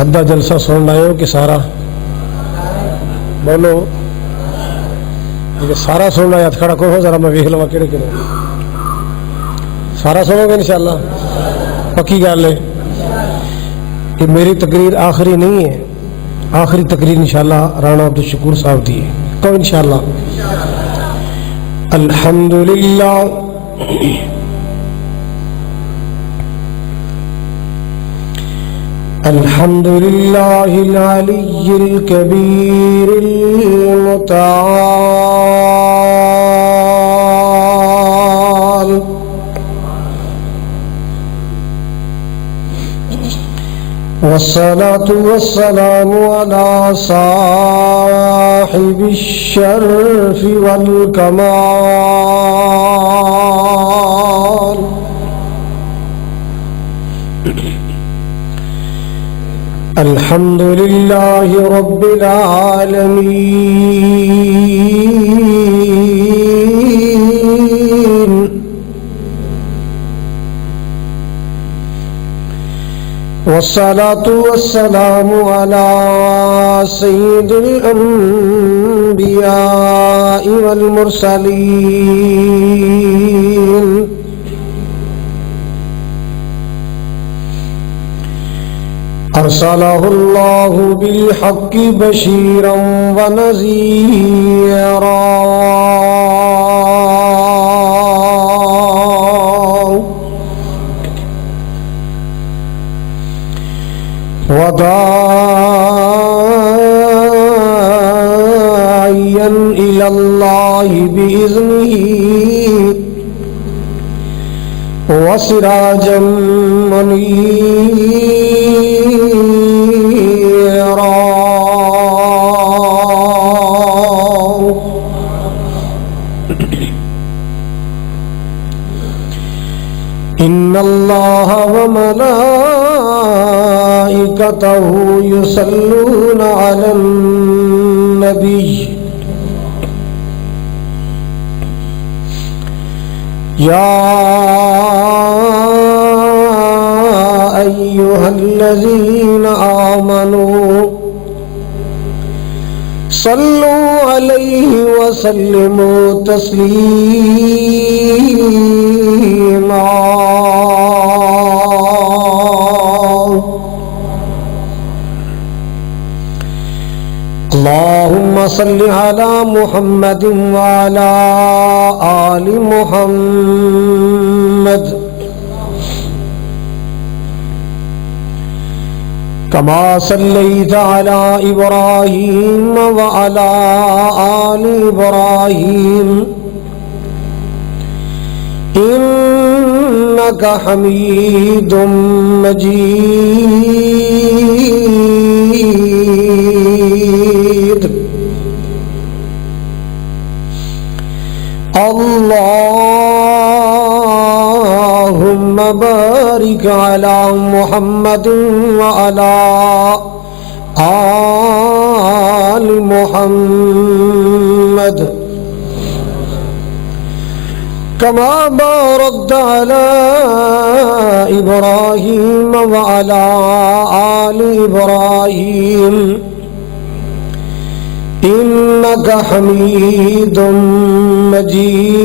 ادھا جلسہ سن رہے ہو کہ سارا؟ بولو سارا سن رہا ہے؟ ہاتھ کھڑا کرو ذرا میں ویکھ لواں کہڑے کہڑے سارا سنو گے انشاءاللہ؟ پکی گل ہے کہ میری تقریر آخری نہیں ہے، آخری تقریر انشاءاللہ رانا عبدالشکور صاحب دی ہے. تو انشاءاللہ الحمدللہ الحمدللہ العلی الکبیر المتعال والصلاة والسلام على صاحب الشرف والكمال الحمد لله رب العالمين والصلاة والسلام على سيد الأنبياء والمرسلين أرسله الله بالحق بشيرا ونذيرا وداعيا إلى الله بإذنه وسراجا منيرا إن الله وملائكته يصلون على النبي يا أيها الذين آمنوا صلوا عليه وسلموا تسليما اللهم صل على محمد وعلى آل محمد كما صليت على إبراهيم وعلى آل إبراهيم إنك حميد مجيد. اللهم بارك على محمد وعلى آل محمد كما باركت على إبراهيم وعلى آل إبراهيم إنك حميد مجيد.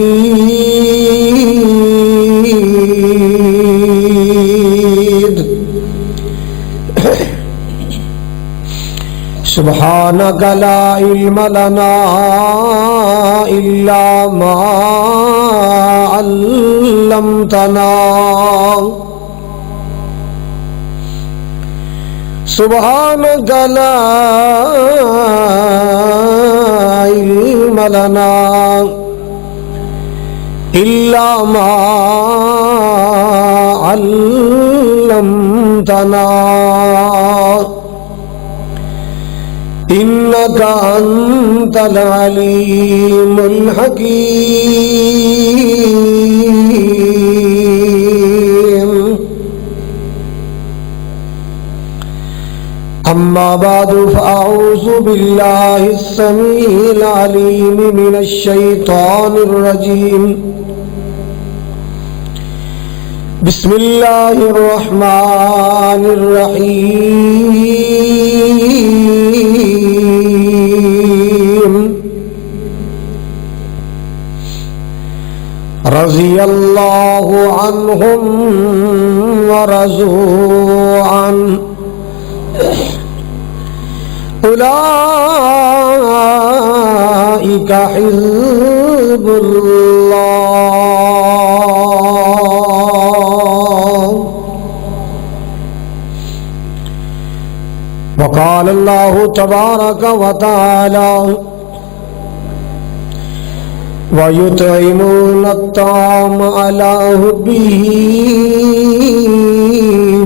سبحانك لا علم لنا إلا ما علمتنا سبحانك لا علم لنا إلا ما علمتنا إنك أنت العليم الحكيم. أما بعد فأعوذ بالله السميع العليم من الشيطان الرجيم. بسم الله الرحمن الرحيم. رضی اللہ عنہم ورضوا عنہ اولئک حزب اللہ. وقال اللہ تبارک وتعالی وَيُطْعِمُونَ الطَّعَامَ عَلَى حُبِّهِ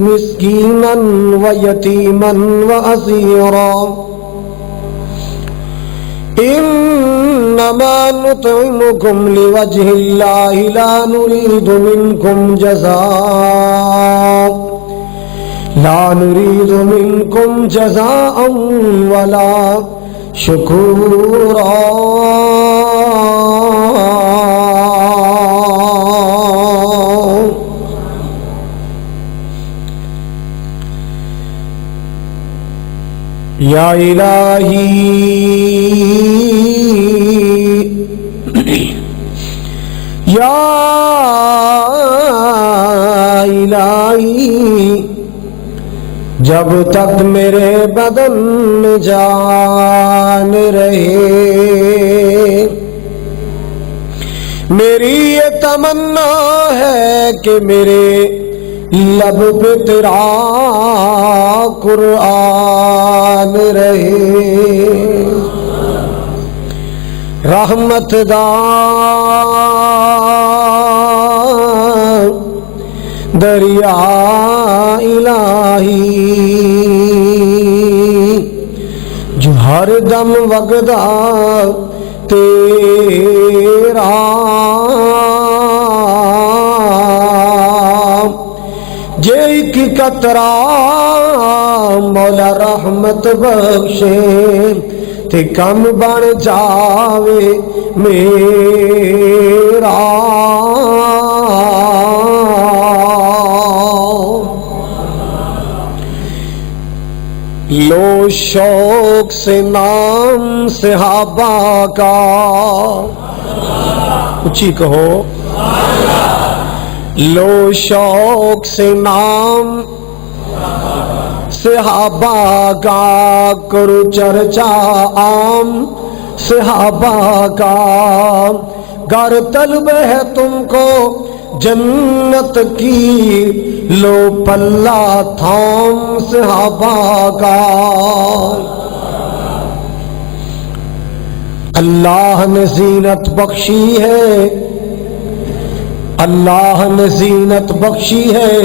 مِسْكِينًا وَيَتِيمًا وَأَسِيرًا إِنَّمَا نُطْعِمُكُمْ لِوَجْهِ اللَّهِ لَا نُرِيدُ مِنْكُمْ جَزَاءً وَلَا شُكُورًا. یا الہی یا الہی جب تک میرے بدن میں جان رہے میری یہ تمنا ہے کہ میرے لب پہ تیرا قرآن رہے. رحمت دا دریا الہی جو ہر دم وگدا تیرا جے ایک قطرہ مولا رحمت بخشے تے کم بن جاوے میرا. لو شوق سے نام صحابہ کا اونچی کہو لو شوق سے نام صحابہ کا کرو چرچا عام صحابہ کا. گر طلب ہے تم کو جنت کی لو پلہ تھام صحابہ کا. اللہ نے زینت بخشی ہے اللہ نے زینت بخشی ہے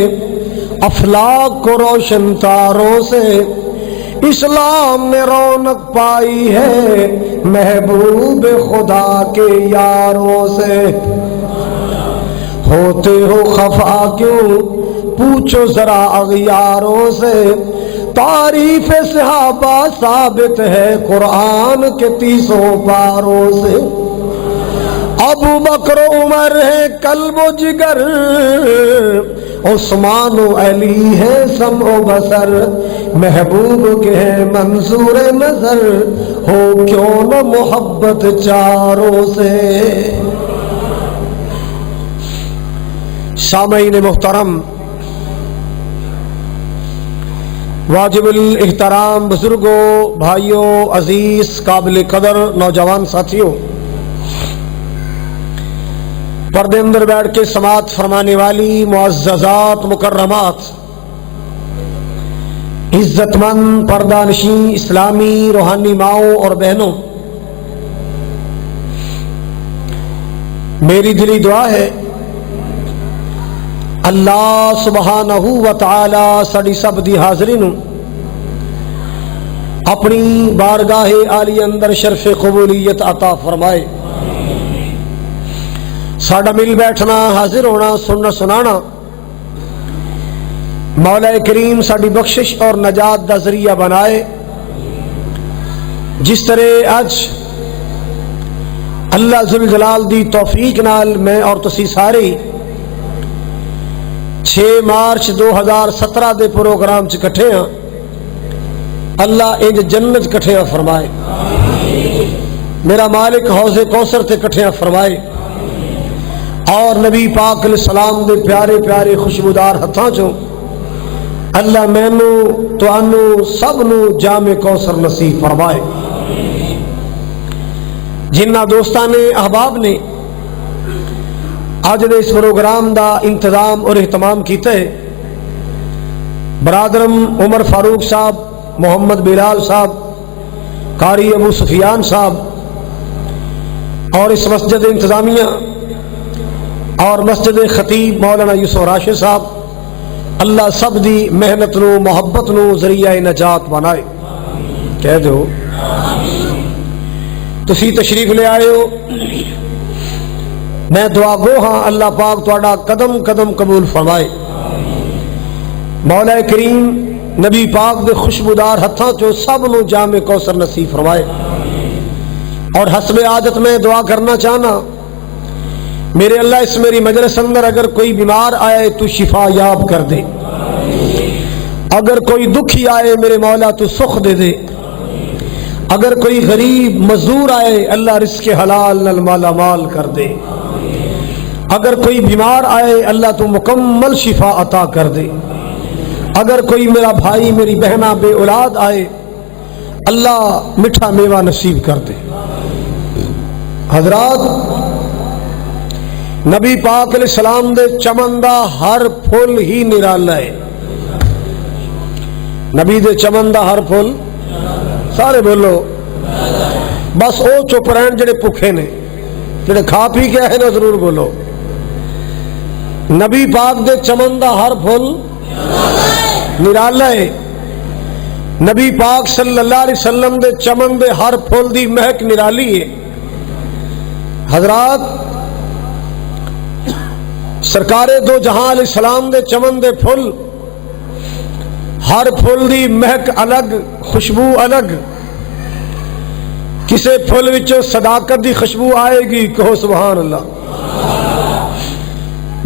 افلاک کو روشن تاروں سے. اسلام نے رونق پائی ہے محبوب خدا کے یاروں سے. ہوتے ہو خفا کیوں پوچھو ذرا اغیاروں سے. تعریف صحابہ ثابت ہے قرآن کے 30 پاروں سے. ابو بکر و عمر ہے قلب و جگر عثمان و علی ہے سمع و بصر محبوب کے ہے منظور نظر ہو کیوں نہ محبت چاروں سے. سامعین محترم واجب الاحترام بزرگوں بھائیوں عزیز قابل قدر نوجوان ساتھیوں پردے اندر بیٹھ کے سماعت فرمانے والی معززات مکرمات عزت مند پردہ نشین اسلامی روحانی ماؤں اور بہنوں میری دلی دعا ہے اللہ سبحانہ و تعالی سڑی سب دی حاضری نو اپنی بارگاہ عالی اندر شرف قبولیت عطا فرمائے. ساڈا مل بیٹھنا حاضر ہونا سننا سنانا مولا کریم ساڈی بخشش اور نجات دا ذریعہ بنائے. جس طرح اج اللہ ذوالجلال دی توفیق نال میں اور تسی سارے 6 مارچ 2017 دے پروگرام چ کٹھے ہاں اللہ انج جنت کٹھے فرمائے. میرا مالک حوض کوثر تے کٹھے فرمائے اور نبی پاک علیہ السلام دے پیارے پیارے خوشبودار ہتھاں چوں اللہ مینو تانوں سب نو جام کوثر نصیب فرمائے۔ جنہ دوستاں نے احباب نے آج دے اس پروگرام دا انتظام اور اہتمام کیتا ہے، برادرم عمر فاروق صاحب، محمد بلال صاحب، قاری ابو سفیان صاحب اور اس مسجد انتظامیہ اور مسجد خطیب مولانا یوسف راشد صاحب، اللہ سب دی محنت نو محبت نو ذریعہ نجات بنائے۔ کہہ دو تسی تشریف لے آئے ہو، میں دعا گو ہاں اللہ پاک تہاڈا قدم قدم قبول فرمائے۔ مولا کریم نبی پاک دے خوشبودار ہتھاں چوں سب نو جام کوثر نصیب فرمائے۔ اور حسب عادت میں دعا کرنا چاہنا، میرے اللہ اس میری مجلس اندر اگر کوئی بیمار آئے تو شفا یاب کر دے، اگر کوئی دکھی آئے میرے مولا تو سخ دے دے، اگر کوئی غریب مزدور آئے اللہ رزق حلال نال مالا مال کر دے، اگر کوئی بیمار آئے اللہ تو مکمل شفا عطا کر دے، اگر کوئی میرا بھائی میری بہنہ بے اولاد آئے اللہ میٹھا میوہ نصیب کر دے۔ حضرات، نبی پاک علیہ السلام دے چمن دا ہر پھول ہی نرالا ہے۔ نبی دے چمن دا ہر پھول، سارے بولو، بس او چپ رہن جڑے بھوکے نے، جڑے کھا پی کے آئے نا ضرور بولو۔ نبی پاک دے چمن دا ہر پھول نرالا ہے۔ نبی پاک صلی اللہ علیہ وسلم دے چمن دے ہر پھول دی مہک نرالی ہے۔ حضرات، سرکار دو جہاں علیہ السلام دے چمن دے پھول، ہر پھول دی مہک الگ، خوشبو الگ۔ کسے پھول وچوں صداقت دی خوشبو آئے گی، کہو سبحان اللہ۔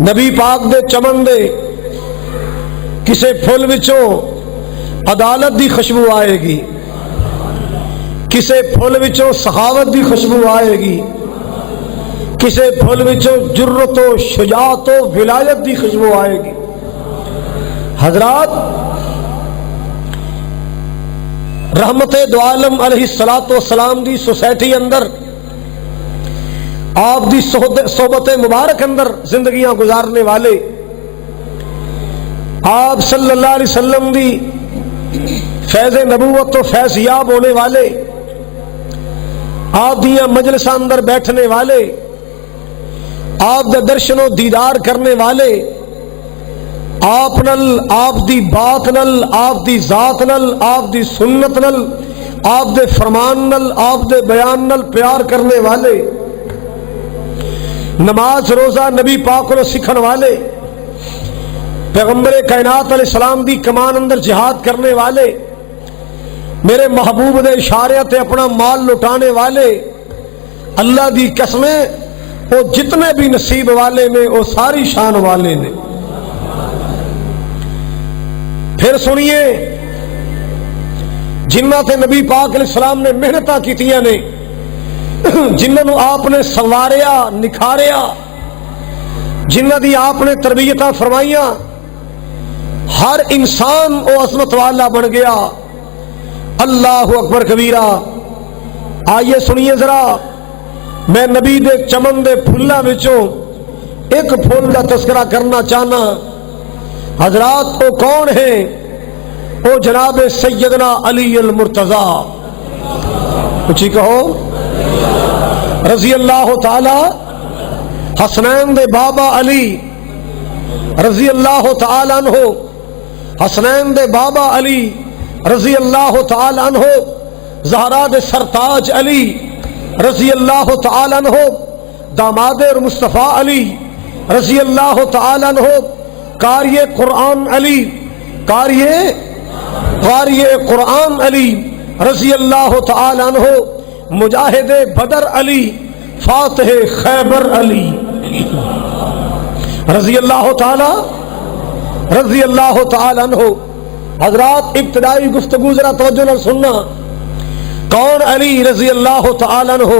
نبی پاک دے چمن دے کسے پھول وچوں عدالت دی خوشبو آئے گی، کسے پھول وچوں سخاوت دی خوشبو آئے گی، کسے پھول وچوں جرت و شجاعت و ولایت دی خوشبو آئے گی۔ حضرات، رحمت دو عالم علیہ الصلوۃ والسلام دی سوسائٹی اندر، آپ دی صحبت مبارک اندر زندگیاں گزارنے والے، آپ صلی اللہ علیہ وسلم دی فیض نبوت تو فیض یاب ہونے والے، آپ دیاں مجلساں اندر بیٹھنے والے، آپ دا درشن و دیدار کرنے والے، آپ نل، آپ دی بات نل، آپ دی ذات نل، آپ دی سنت نل، آپ دے فرمان نل، آپ دے بیان نل پیار کرنے والے، نماز روزہ نبی پاک کو سکھن والے، پیغمبر کائنات علیہ السلام دی کمان اندر جہاد کرنے والے، میرے محبوب دے اشارے تے اپنا مال لٹانے والے، اللہ دی قسمیں وہ جتنے بھی نصیب والے نے وہ ساری شان والے نے۔ پھر سنیے، جنہ تے نبی پاک علیہ السلام نے محنتاں کیتیاں نے، جنہوں آپ نے سنواریا نکھاریا، جنہ دی آپ نے تربیتاں فرمائیاں، ہر انسان او عظمت والا بن گیا۔ اللہ اکبر کبیرہ۔ آئیے سنیے ذرا، میں نبی دے چمن دے پھلاں وچوں ایک پھول کا تذکرہ کرنا چاہنا۔ حضرات، وہ کون ہیں؟ وہ جناب سیدنا علی المرتضیٰ، کچھ کہو، رضی اللہ تعالی، حسنین دے بابا علی رضی اللہ تعالی عنہ، حسنین دے بابا علی رضی اللہ تعالی عنہ، زہرا دے سرتاج علی رضی اللہ تعالی عنہ، داماد مصطفیٰ علی رضی اللہ تعالی عنہ، قاری قرآن علی، قاری قرآن علی رضی اللہ تعالی عنہ، مجاہد بدر علی، فاتح خیبر علی رضی اللہ تعالی عنہ۔ حضرات، ابتدائی گفتگو ذرا توجہ نال سننا۔ کون علی رضی اللہ تعالی عنہ؟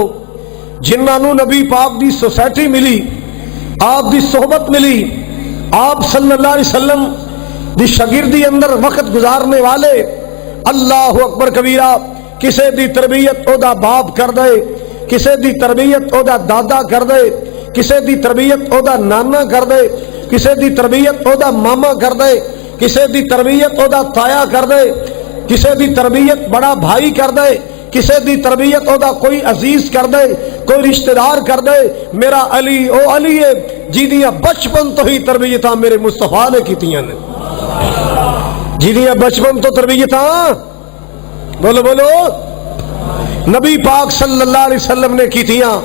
جنہاں نو نبی پاک دی سوسائٹی ملی، آپ دی صحبت ملی، آپ صلی اللہ علیہ وسلم دی شاگردی اندر وقت گزارنے والے، اللہ اکبر کبیرہ، کسے دی تربیت او دا باپ کر دے، کسے دی تربیت او دا دادا کر دے، کسے دی تربیت او دا نانا کر دے، کسے دی تربیت او دا ماما کر دے، کسے دی تربیت او دا تایا کر دے، کسے دی تربیت بڑا بھائی کر دے، کسے دی تربیت او دا کوئی عزیز کر دے، کوئی رشتہ دار کر دے۔ میرا علی او علی ہے جیدیاں بچپن تو ہی تربیتاں میرے مصطفیٰ نے کیتیاں نے، جیدیاں بچپن تو تربیتاں بولو بولو نبی پاک صلی اللہ علیہ وسلم نے کیتیاں۔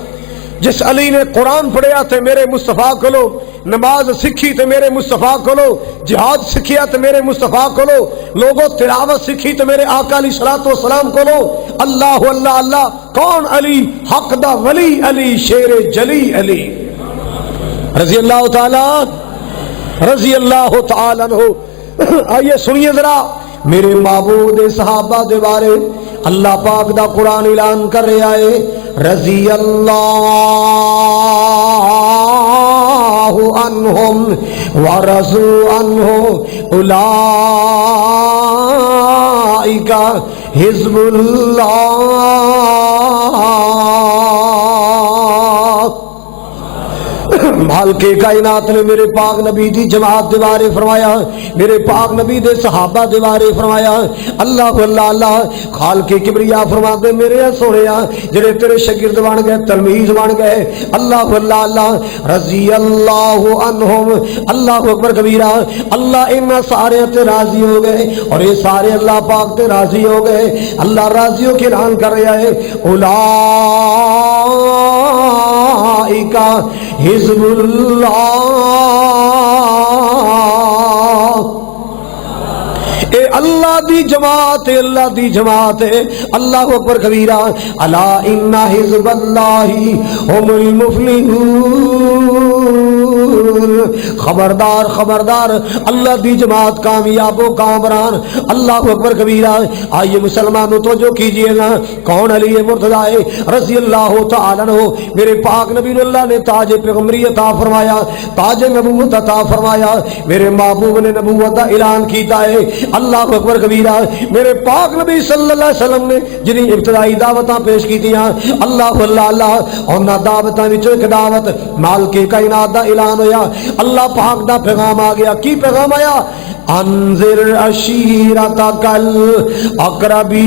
جس علی نے قرآن پڑھیا تے میرے مصطفیٰ کولو، نماز سکھی تے میرے مصطفیٰ کولو، جہاد سکھیا تے میرے مصطفیٰ کولو، لوگوں تلاوت سکھی تے میرے آقا علیہ الصلوۃ والسلام کولو۔ اللہ اللہ اللہ، کون علی؟ حق دا ولی علی، شیر جلی علی رضی اللہ تعالی عنہ۔ آئیے سنیے ذرا میرے معبود صحابہ دے بارے اللہ پاک دا قرآن اعلان کر رہا ہے، رضی اللہ عنہم ورضوا عنہ اولئک حزب اللہ۔ مالک کائنات نے میرے پاک نبی دی جماعت دے بارے فرمایا، میرے پاک نبی دے صحابہ دے بارے فرمایا۔ اللہ اللہ اللہ، خالق کبریا فرما دے میرے سونیا جڑے تیرے شاگرد بن گئے، تلمیذ بن گئے، اللہ اللہ اللہ، رضی اللہ عنہم، اللہ اکبر کبیرہ، اللہ انہاں سارے تے راضی ہو گئے اور یہ سارے اللہ پاک تے راضی ہو گئے۔ اللہ راضیوں کے اعلان کر رہا ہے، اولئک حزب اللہ۔ اے اللہ دی جماعت ہے، اللہ دی جماعت ہے، اللہ اکبر کبیرہ۔ الا ان حزب اللہ هم المفلحون۔ خبردار خبردار، اللہ دی جماعت کامیاب و کامران، اللہ اکبر کبیرہ۔ آئیے مسلمانوں توجہ کیجئے گا، کون علی مرتضی رضی اللہ تعالی عنہ؟ میرے پاک نبی اللہ نے تاج پیغمبری عطا فرمایا، تاج نبوت عطا فرمایا، میرے محبوب نے نبوت کا اعلان کیتا ہے، اللہ اکبر کبیرہ۔ میرے پاک نبی صلی اللہ علیہ وسلم نے جنہیں ابتدائی دعوتاں پیش کی تھیاں، اللہ اللہ اللہ، اور نہ دعوتاں وچوں ایک دعوت مالک کائنات دا اعلان ہویا، اللہ پاک دا پیغام آ گیا۔ کی پیغام آیا؟ انذر عشیرتک الاقربین۔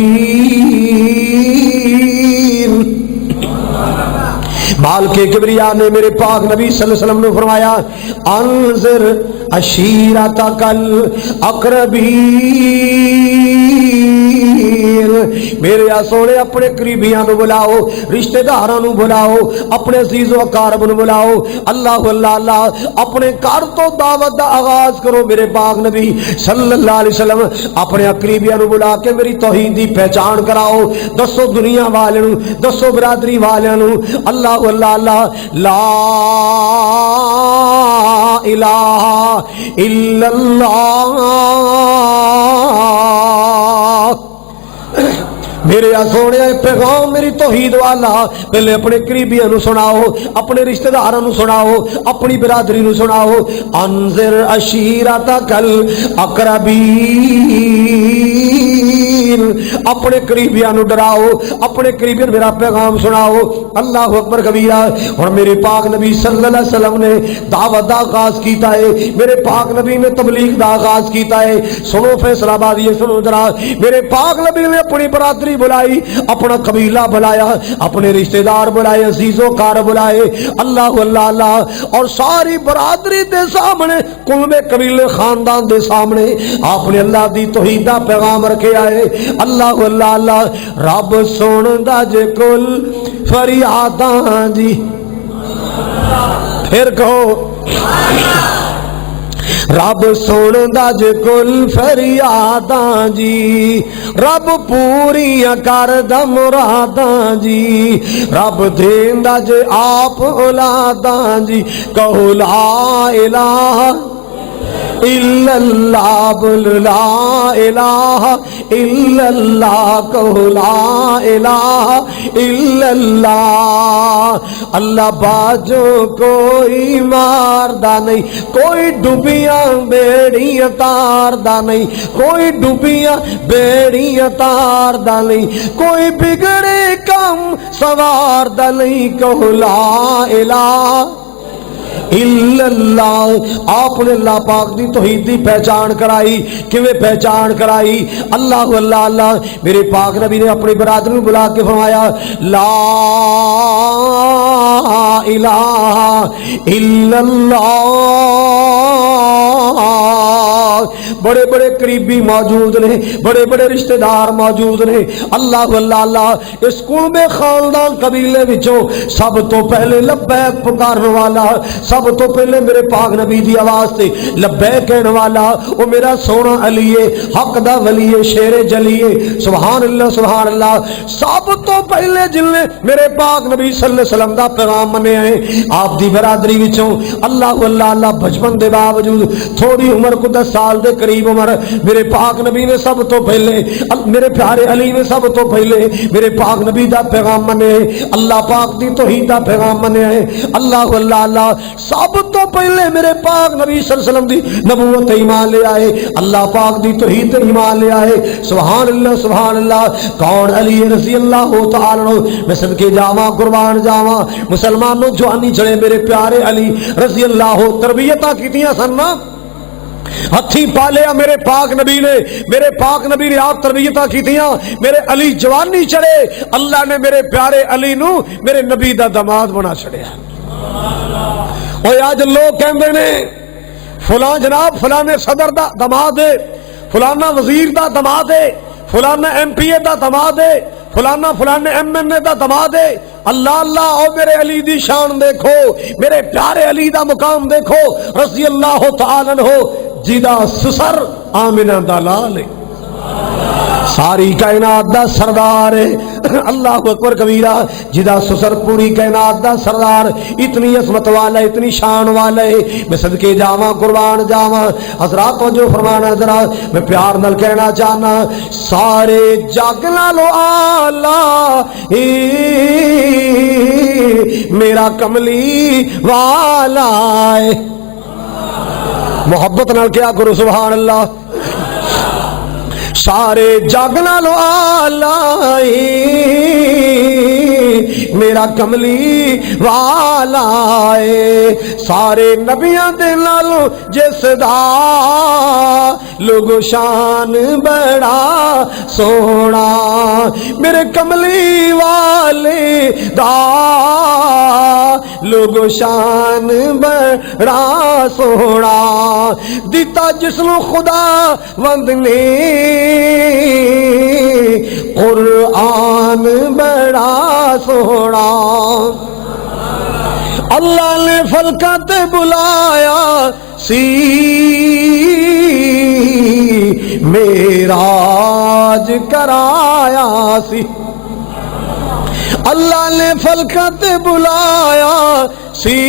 مالک کبریا نے میرے پاک نبی صلی اللہ علیہ وسلم نے فرمایا، انذر عشیرتک الاقربین۔ میرے سونے اپنے قریبیاں نو بلاؤ، رشتہ داراں نو بلاؤ، اپنے عزیز و اقارب نو بلاؤ، اللہ اللہ اللہ، اپنے گھر تو دعوت دا آغاز کرو۔ میرے پاک نبی صلی اللہ علیہ وسلم اپنے قریبیاں نو بلا کے میری توحید دی پہچان کراؤ، دسو دنیا والے نو، دسو برادری والے نو، اللہ اللہ اللہ، لا الہ الا اللہ۔ میرے سونے پیغام میری توحید والا، پہلے اپنے قریبیاں نو سناؤ، اپنے رشتہ داراں نو سناؤ، اپنی برادری نو سناؤ۔ انذر عشیرتک الاقربین، اپنے قریبیاں نو ڈراؤ، اپنے قریبیاں میرا پیغام سناؤ، اللہ اکبر کبیرہ۔ اور میرے پاک نبی صلی اللہ علیہ وسلم نے دعوت دا آغاز کیتا ہے، میرے پاک نبی نے تبلیغ دا آغاز کیتا ہے۔ سنو فیصلہ آبادی، سنو ذرا، میرے پاک نبی نے اپنی برادری بلائی، اپنا قبیلہ بلایا، اپنے رشتہ دار بلائے، عزیز و کار بلائے، اللہ اللہ اللہ، اور ساری برادری دے سامنے، کل میں قبیلے خاندان دے سامنے آپ نے اللہ دی توحید دا پیغام رکھے آئے، اللہ اللہ اللہ۔ رب سن دا جے کل فریاداں جی، پھر کہو رب سندا جے کل فریاداں جی، رب پوریاں کردا مراداں جی، رب دیندا جے آپ اولاداں جی، کہو لا الہ الا اللہ، بول لا الہ الا اللہ، کہو لا الہ الا اللہ۔ اللہ باجو کوئی ماردا نہیں، کوئی ڈوبیاں بیڑیاں تاردا نہیں، کوئی ڈوبیاں بیڑیاں تاردا نہیں، کوئی بگڑے کم سواردا نہیں، کہو لا الہ الا اللہ۔ آپ نے اللہ پاک دی توحید دی پہچان کرائی، کیویں پہچان کرائی؟ اللہ اللہ اللہ۔ میرے پاک نبی نے اپنی برادری کو بلا کے فرمایا لا الہ الا اللہ۔ بڑے بڑے قریبی موجود نے، بڑے بڑے رشتہ دار موجود نے، اللہ اللہ اللہ۔ اس کنبے خاندان قبیلے وچوں سب تو پہلے لبیک پکارنے والا، سب تو پہلے میرے پاک نبی دی آواز سے لبیک کہنے والا وہ میرا سونا علی ہے، حق دا ولی ہے، شیر جلی ہے، سبحان اللہ سبحان اللہ۔ سب تو پہلے جن نے میرے پاک نبی صلی اللہ علیہ وسلم دا پیغام منیا ہے آپ دی برادری وچوں، اللہ اللہ اللہ۔ بچپن دے باوجود تھوڑی عمر کو 10 سال دے قریب عمر، میرے پاک نبی نے سب تو پہلے، میرے پیارے علی نے سب تو پہلے میرے پاک نبی دا پیغام منیا ہے، اللہ پاک دی توحید دا پیغام منیا ہے، اللہ اللہ اللہ۔ سب تو پہلے میرے پاک نبی صلی اللہ علیہ وسلم دی نبوت ایمان لے آئے، اللہ پاک دی توحید ایمان لے آئے، سبحان اللہ سبحان اللہ۔ کون؟ علی رضی اللہ تعالی عنہ۔ میں صدقے جاواں قربان جاواں، مسلمانوں جوانی چڑے میرے پیارے علی رضی اللہ۔ تربیتاں کیتیاں سن نا، ہتھی پالیا میرے پاک نبی نے، میرے پاک نبی نے آپ تربیتاں کیتیاں، میرے علی جوانی چڑے، اللہ نے میرے پیارے علی نو میرے نبی دا داماد بنا چھڑیا۔ اور آج لوگ کہندے نے فلاں جناب فلانے صدر دا داماد ہے، فلانا وزیر دا داماد ہے، فلانا ایم پی اے دا داماد ہے، فلانا فلانے ایم این اے دا داماد ہے۔ اللہ اللہ۔ اور میرے علی دی شان دیکھو، میرے پیارے علی دا مقام دیکھو رضی اللہ تعالی عنہ، جدا سسر آمنہ دا لال ہے، ساری کائنات دا سردار ہے، اللہ اکبر کبیرہ، جدا سسر پوری کائنات دا سردار، اتنی عظمت والا ہے، اتنی شان والا ہے۔ میں صدقے جاواں قربان جاواں، حضرات جو فرمانا ذرا میں پیار نال کہنا چاہنا، سارے جگ نالو آلہ میرا کملی والا ہے۔ محبت نال کیا کرو سبحان اللہ۔ سارے جگ نالو آلہ میرا کملی والا ہے، سارے نبیاں دے نالو جس دا لوگو شان بڑا سونا، میرے کملی والے دا لوگو شان بڑا سونا، دیتا جس نو خدا وند نے قرآن بڑا سونا، اللہ نے فلکاں تے بلایا سی معراج کرایا سی، اللہ نے فلکاں تے بلایا سی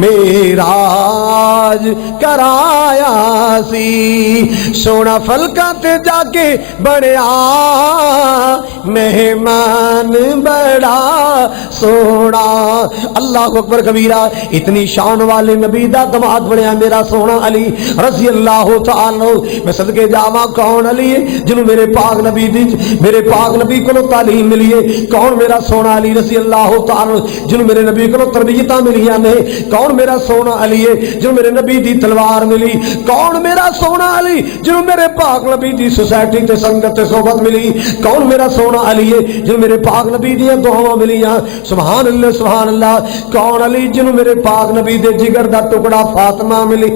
معراج کرایا سی، سونا فلکاں تے جا کے بڑیا مہمان بڑا سونا، اللہ اکبر کبیرہ۔ اتنی شان والے نبی دا داماد بنیا میرا سونا علی رضی اللہ تعالی۔ میں صدقے جاواں کون علی ہے جنہوں میرے پاک نبی دی، میرے پاک نبی کو تعلیم ملی ہے؟ کون میرا سونا علی رضی اللہ تعالی جنہوں میرے نبی کو تربیتاں ملیاں نے؟ کون میرا سونا علی ہے جنہوں میرے نبی دی تلوار ملی؟ کون میرا سونا علی جنہوں میرے پاک نبی دی سوسائٹی تے سنگت تے صحبت ملی؟ کون میرا سونا علی ہے جنہوں میرے پاک نبی دی دعاواں ملیاں؟ سبحان اللہ سبحان اللہ۔ کون علی جنہوں میرے پاک نبی دے جگر دا ٹکڑا فاطمہ ملی؟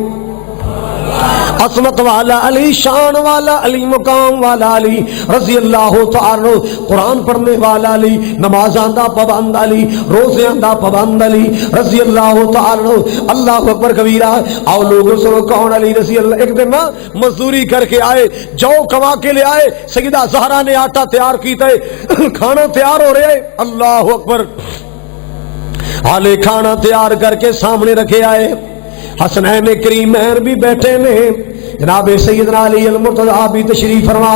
عظمت والا علی، شان والا علی، مقام والا علی رضی اللہ تعالی، قرآن پڑھنے والا علی، نمازاں دا پابند علی، روزیاں دا پابند علی رضی اللہ تعالی۔ اللہ اکبر کبیرہ۔ آؤ لوگوں سنو کون علی رضی اللہ۔ ایک دن نا مزدوری کر کے آئے، جو کما کے لے آئے، سیدہ زہرا نے آٹا تیار کیتا ہے، کھانا تیار ہو رہا ہے، اللہ اکبر، حالے کھانا تیار کر کے سامنے رکھے آئے، حسنین کریمین بھی بیٹھے نے، جناب سیدنا علی المرتضیٰ بھی تشریف فرما،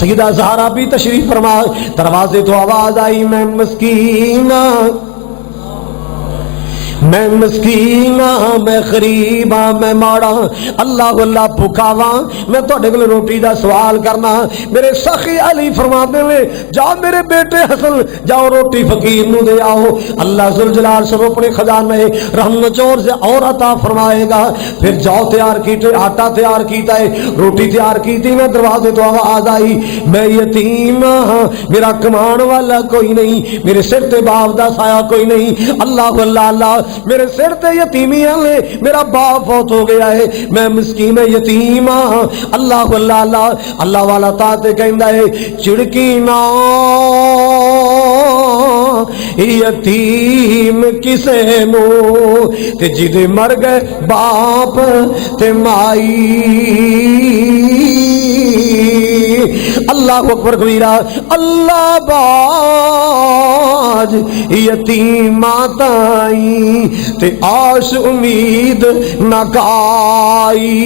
سیدہ زہرا بھی تشریف فرما۔ دروازے تو آواز آئی، میں مسکین میں مسکین ہاں، میں غریب ہاں، میں ماڑا، اللہ اللہ بھوکا واں، میں تہاڈے کول روٹی دا سوال کرنا۔ میرے سخی علی فرماتے نے، جاؤ میرے بیٹے حسن، جاؤ روٹی فقیر نو دے آؤ، اللہ ذوالجلال سب اپنے خزانے رحم چور سے اور عطا فرمائے گا۔ پھر جاؤ تیار کیتے، آٹا تیار کیتا ہے، روٹی تیار کیتی، میں دروازے تو آواز آئی، میں یتیم ہاں، میرا کمان والا کوئی نہیں، میرے سر تے باپ دا سایہ کوئی نہیں، اللہ اللہ اللہ، میرے سر تے یتیمیاں لے، میرا باپ فوت ہو گیا ہے، میں مسکین یتیم ہاں، اللہ اللہ اللہ۔ اللہ والا تا تے کہندا ہے، چڑکی نا یتیم کسے نو تے جدے مر گئے باپ تے مائی، اللہ اکبر کبیرہ، اللہ باج یتیماں تائیں تے آش امید نہ کائی،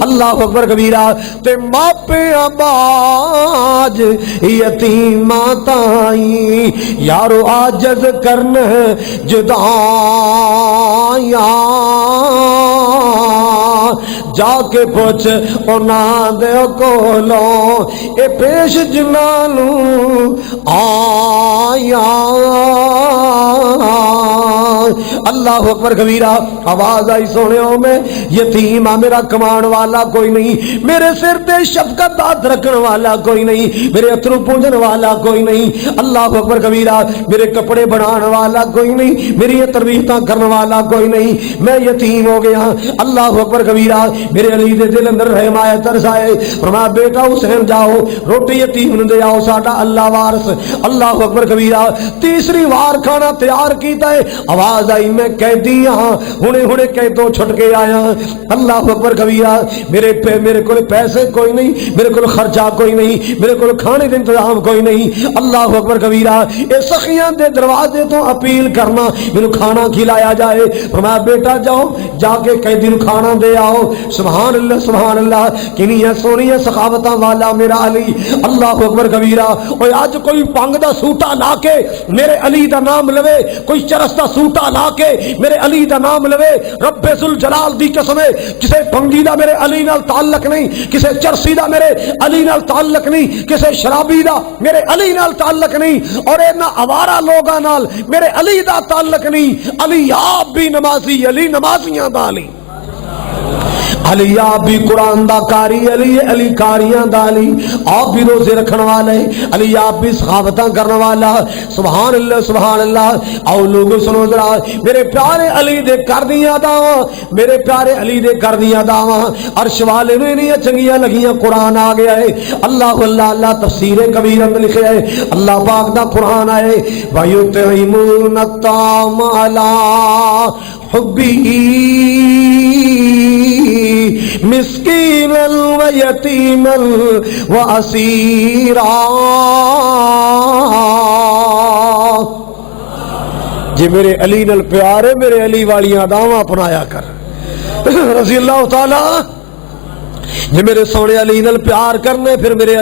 اللہ اکبر کبیرہ، تے ماپیاں باج یتیماں تائیں، یارو عاجز کرن جدائیاں، جا کے پوچھ اونا دے کولوں اے پیش جنانوں آیا، اللہ اکبر کبیرہ۔ آواز آئی سونےوں میں، یتیم میرا کمان والا کوئی نہیں، میرے سر تے شفقت ہاتھ رکھن والا کوئی نہیں، میرے اترو پونجن والا کوئی نہیں، اللہ اکبر کبیرہ، میرے کپڑے بنان والا کوئی نہیں، میری تربیتاں کرن والا کوئی نہیں، میں یتیم ہو گیا، اللہ اکبر کبیرہ۔ میرے علی دے دل اندر رحم آیا، ترس آئے، فرمایا بیٹا حسین جاؤ روٹی یتیم نوں دے آؤ، ساڈا اللہ وارث، اللہ اکبر کبیرہ۔ تیسری وار کھانا تیار کیتا ہے، آواز آئی میں قیدی ہاں، ہنے ہنے قیدوں چھٹ کے آیا، اللہ اکبر کبیرہ۔ میرے کول پیسے کوئی نہیں، میرے کول خرچہ کوئی نہیں، میرے کول کھانے دا انتظام کوئی نہیں، اللہ اکبر کبیرہ۔ اے سخیاں دے دروازے تو اپیل کرنا میرے کھانا کھلایا جائے، فرمایا بیٹا جاؤ جا کے قیدی نوں کھانا دے آؤ، سبحان اللہ سبحان اللہ، کنیاں سونیاں سخاوتاں والا میرا علی، اللہ اکبر کبیرہ۔ اوے اج کوئی پنگ دا سوٹا لا کے میرے علی دا نام لوے، کوئی چرس دا سوٹا لا کے میرے علی دا نام لوے، رب ذوالجلال دی قسم ہے کسے پنگی دا میرے علی نال تعلق نہیں، کسے چرسی دا میرے علی نال تعلق نہیں، کسے شرابی دا میرے علی نال تعلق نہیں، اور اینا آوارہ لوگاں نال میرے علی دا تعلق نہیں۔ علی آپ بھی نمازی، علی نمازیاں دا علی، علی آپ بھی قرآن دا قاری، علی علی قاریاں دا علی، آپ بھی روزے رکھن والے، علی آپ بھی سخاوتاں کرنے والا، سبحان اللہ سبحان اللہ۔ آؤ لوگوں سنو ذرا، میرے پیارے علی دے کر دیاں داواں، میرے پیارے علی دے کر دیاں داواں، عرش والے نوں انہیاں چنگیاں لگیاں، قرآن آ گیا ہے، اللہ اللہ اللہ، تفسیر کبیر میں لکھے ہے، اللہ پاک دا قرآن آئے، وَيُطْعِمُونَ الطَّعَامَ عَلَىٰ حُبِّهِ مسکینا و یتیما و اسیرا۔ جی میرے علی نال پیارے، میرے علی والیاں داواں اپنایا کر رضی اللہ تعالی۔ جی میرے سونے علی نال پیار کرنے، پھر میرے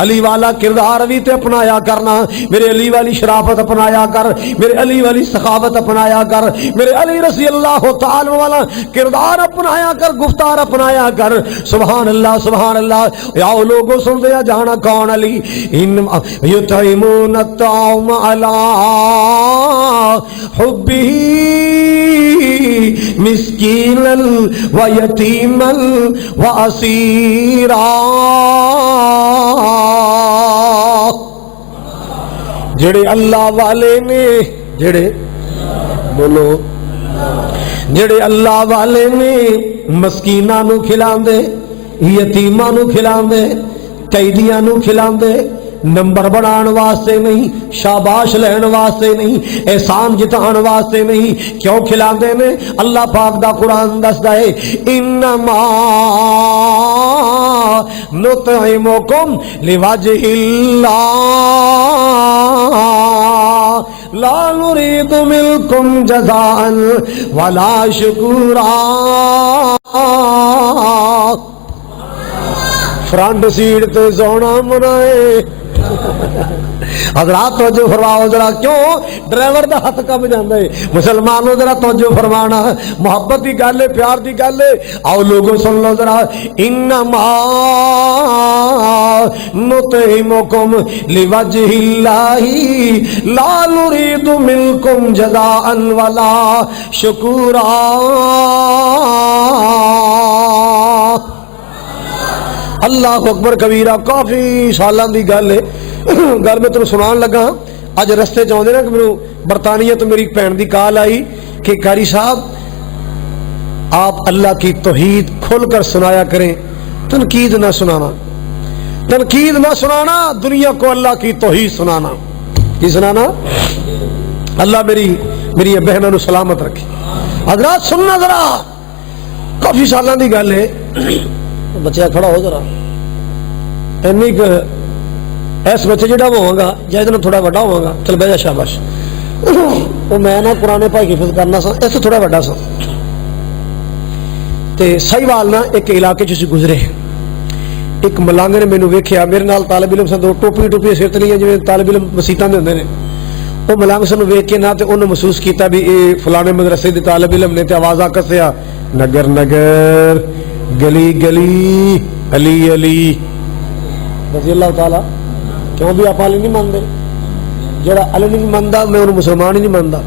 علی والا کردار بھی تے اپنایا کرنا، میرے علی والی شرافت اپنایا کر، میرے علی والی سخاوت اپنایا کر، میرے علی رضی اللہ تعالی والا کردار اپنایا کر، گفتار اپنایا کر، سبحان اللہ سبحان اللہ۔ آؤ لوگوں سن دیا جانا کون علی، یطعمون الطعام علی حبہ مسکینا و یتیما و اسیرا۔ جڑے اللہ والے نے، جڑے بولو، جڑے اللہ والے نے مسکیناں نو کھلاندے، یتیماں نو کھلاندے، قیدیاں نو کھلاندے، نمبر بنان واسطے نہیں، شاباش لین واسطے نہیں، احسان جتان واسطے نہیں، کیوں کھلاندے نے؟ اللہ پاک دا قرآن دسدا ہے، انما نطعمکم لوجہ اللہ لا نريد منكم جزاء ولا شکورا. فرنٹ سیٹ تے سونا منائے. حضرات توجہ فرماؤ ذرا, کیوں ڈرائیور دا ہاتھ کب جاندے؟ مسلمانوں ذرا توجہ فرمانا, محبت دی گل ہے, پیار دی گل ہے. آؤ لوگوں سن لو ذرا. انما نطعمکم لوجہ اللہ لا نرید منکم جزاء ولا شکورا. اللہ اکبر کبیرہ. کافی سالاں دی گل ہے, گل میں تمہیں سنان لگا. اج رستے چاہتے نا کہ میرے برطانیہ تو میری بہن دی کال آئی کہ قاری صاحب آپ اللہ کی توحید کھول کر سنایا کریں, تنقید نہ سنانا, تنقید نہ سنانا, دنیا کو اللہ کی توحید سنانا. کی سنانا؟ اللہ میری بہنوں نو سلامت رکھے. حضرات سننا ذرا, کافی سالاں دی گل ہے. بچہ کھڑا ہو ذرا. ایس بچے جڑا ہوا گا یا ادھر تھوڑا بڑا ہوا گا, چل بہ جا شاباش. وہ میں نا قرآن پاک حفظ کرنا سا, اس تو تھوڑا بڑا سا. تے سہیوال نا ایک علاقے چ گزرے, ایک ملنگ نے مینوں ویکھیا. میرے نال طالب علم سن, ٹوپی سر تے نہیں جویں طالب علم مسیتاں دے ہوندے نے. وہ ملنگ سن ویکھ کے نہ تے انہوں محسوس کیتا بھی اے فلانے مدرسے دے طالب علم نے. تے آوازاں کسیا, نگر نگر, گلی گلی, علی علی رضی اللہ تعالی. کیوں بھی آپ علی نہیں مانتے؟ جڑا علی نہیں مانتا میں انہوں مسلمان ہی نہیں مانتا.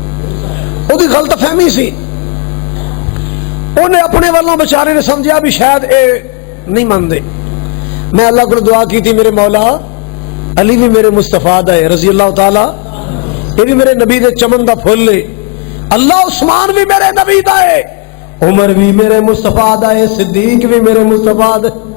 وہ غلط فہمی سی. انہیں اپنے والوں بیچارے نے سمجھا بھی شاید اے نہیں مانتے. میں اللہ کو دعا کی تھی, میرے مولا علی بھی میرے مصطفیٰ دا ہے رضی اللہ تعالی, یہ بھی میرے نبی دے چمن دا پھول ہے. اللہ عثمان بھی میرے نبی دا ہے, عمر بھی میرے مصطفیٰ دا ہے, صدیق بھی میرے مصطفیٰ دا ہے.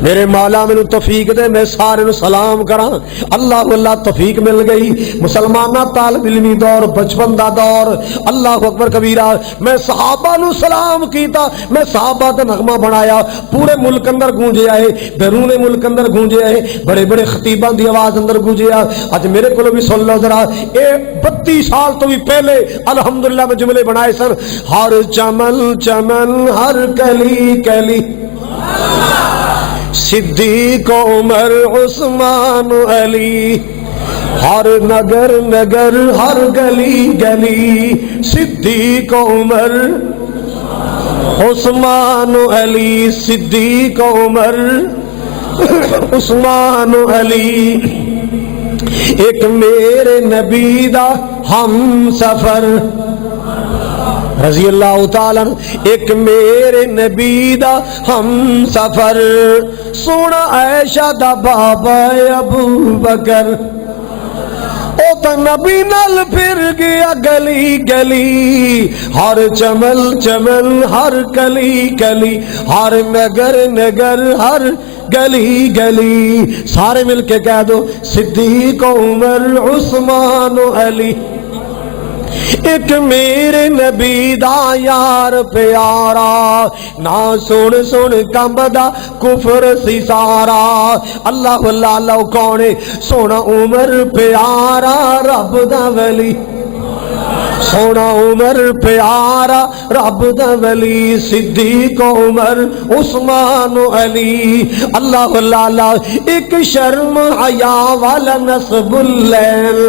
میرے مولا میں توفیق دے میں سارے نو سلام کراں. اللہ توفیق مل گئی. مسلمانہ طالب علمی دور, بچپن دا دور. اللہ اکبر کبیرہ. میں صحابہ نو سلام کیتا, میں صحابہ دا نغمہ بنایا. پورے ملک اندر گونجے آئے, بیرون ملک اندر گونجے آئے, بڑے بڑے خطیباں دی آواز اندر گونجے آ. اج میرے کولو بھی سن لو ذرا, اے 32 سال تو بھی پہلے الحمدللہ میں جملے بنائے سن. ہر چمن چمن, ہر کلی کلی, صدیق عمر عثمان علی. ہر نگر نگر, ہر گلی گلی, صدیق عمر عثمان علی, صدیق عمر عثمان علی. ایک میرے نبی دا ہم سفر رضی اللہ تعالیٰ, ایک میرے نبی دا ہم سفر. سونا عائشہ دا بابا ابو بکر, او تا نبی نال پھر گیا گلی گلی. ہر چمل چمل, ہر کلی کلی, ہر نگر نگر, ہر گلی گلی. سارے مل کے کہہ دو صدیق عمر عثمان علی. ایک میرے نبی دا یار پیارا, نہ سن سن کمبدا کفر سی سارا. اللہ اللہ اللہ کونے, سونا عمر پیارا رب دا ولی, سونا عمر پیارا رب دا ولی. صدیق عمر عثمان علی. اللہ اللہ اللہ. ایک شرم حیا والا نصب اللیل,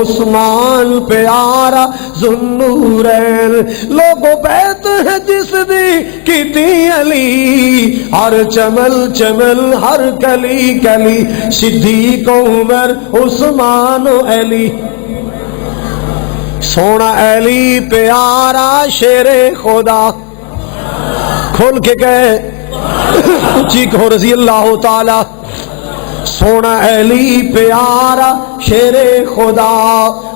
عثمان پیارا ذوالنورین. لوگوں بیت ہے جس دی کیتی علی, ہر چمل چمل, ہر کلی کلی, صدیق عمر عثمان علی. سونا علی پیارا شیر خدا. کھول کے کہے اونچی کہو رضی اللہ تعالی. سونا علی پیارا شیر خدا,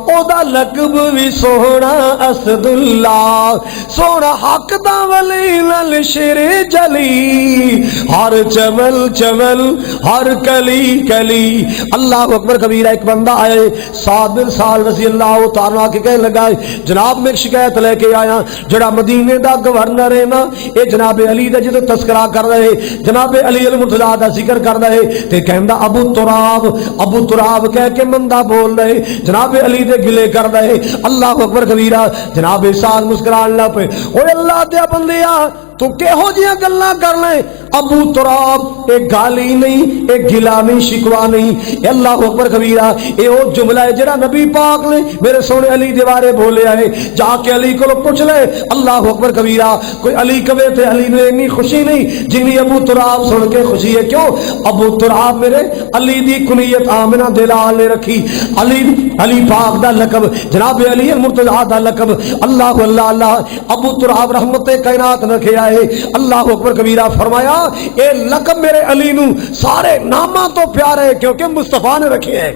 او دا لقب بھی سونا اسد اللہ. سونا حق دا ولی نال شیر جلی, ہر چمل چمل, ہر کلی کلی. اللہ اکبر کبیرہ. ایک بندہ آئے سعد بن سال رضی اللہ تعالیٰ کے کہنے لگا, جناب میں ایک شکایت لے کے آیا. جڑا مدینے دا گورنر ہے نا, اے جناب علی دا جدو تذکرہ کر رہے, جناب علی المرتضیٰ دا ذکر کر رہے, تے کہندا ابو تراب کہہ کے مندہ بول رہے، جناب علی دے گلے کر رہے، اللہ اکبر کبیرہ۔ جناب سعد مسکران لگ پے، اوے اللہ دے بندیا تو کہو جیاں گلاں کر لیں؟ ابو تراب ایک گالی نہیں، ایک گلا نہیں، شکوا نہیں، اللہ اکبر کبیرہ۔ اے او جملہ ہے جڑا نبی پاک نے میرے سونے علی دے بارے بولے آئے، جا کے علی کو پوچھ لے، اللہ اکبر کبیرہ۔ کوئی علی کبے تھے علی نے اتنی خوشی نہیں جنی ابو تراب سن کے خوشی ہے۔ کیوں؟ ابو تراب میرے علی دی کنیت آمنہ دلال نے رکھی، علی پاک دا لقب، جناب علی المرتضیٰ دا لقب، اللہ اللہ اللہ۔ ابو تراب رحمت کائنات رکھے آئے، اللہ اکبر کبیرہ۔ فرمایا اے لقب میرے علی نو سارے ناماں تو پیارے ہے کیونکہ مصطفیٰ نے رکھے ہے۔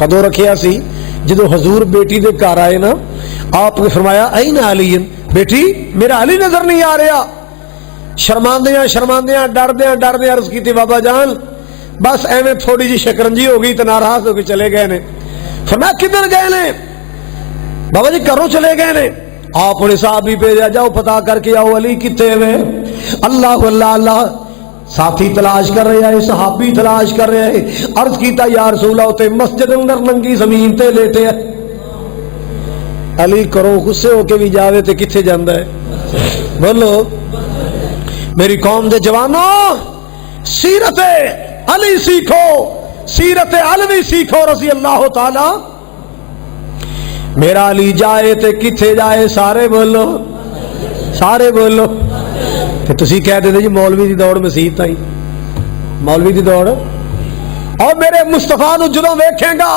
کدو رکھیا سی؟ جدو حضور بیٹی دے گھر آئے نا، آپ نے فرمایا این علی، بیٹی میرا علی نظر نہیں آ رہا۔ شرماندیاں ڈردیاں عرض کی تھی بابا جان بس ایویں تھوڑی جی شکنجی ہو گئی تو ناراض ہو کے چلے گئے نے۔ فرمایا کدھر گئے نے؟ بابا جی گھروں چلے گئے نے۔ آپ نے صحابی بھیجا، جاؤ پتا کر کے آؤ علی کتے ہوئے۔ اللہ اللہ اللہ، ساتھی تلاش کر رہے ہیں، صحابی تلاش کر رہے ہیں۔ عرض کیتا یا رسول اللہ تے مسجد اندر ننگی زمین تے لیٹے ہیں۔ علی کرو غصے ہو کے بھی جاوے تے کتھے جاندا ہے؟ بولو میری قوم دے جوانوں، سیرت علی سیکھو، سیرت علوی سیکھو رضی اللہ تعالی۔ میرا علی جائے تے کتھے جائے؟ سارے بولو، سارے بولو۔ تے تسی کہہ دے جی مولوی دی دوڑ مسیح تائی، مولوی دی دوڑ۔ اور میرے مصطفیٰ نو جدوں ویکھیں گا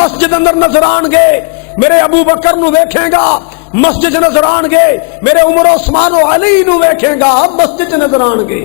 مسجد اندر نظر آن گے، میرے ابو بکر نو ویکھیں گا مسجد نظر آن گے، میرے عمر عثمان و علی نو ویکھیں گا مسجد نظر آن گے۔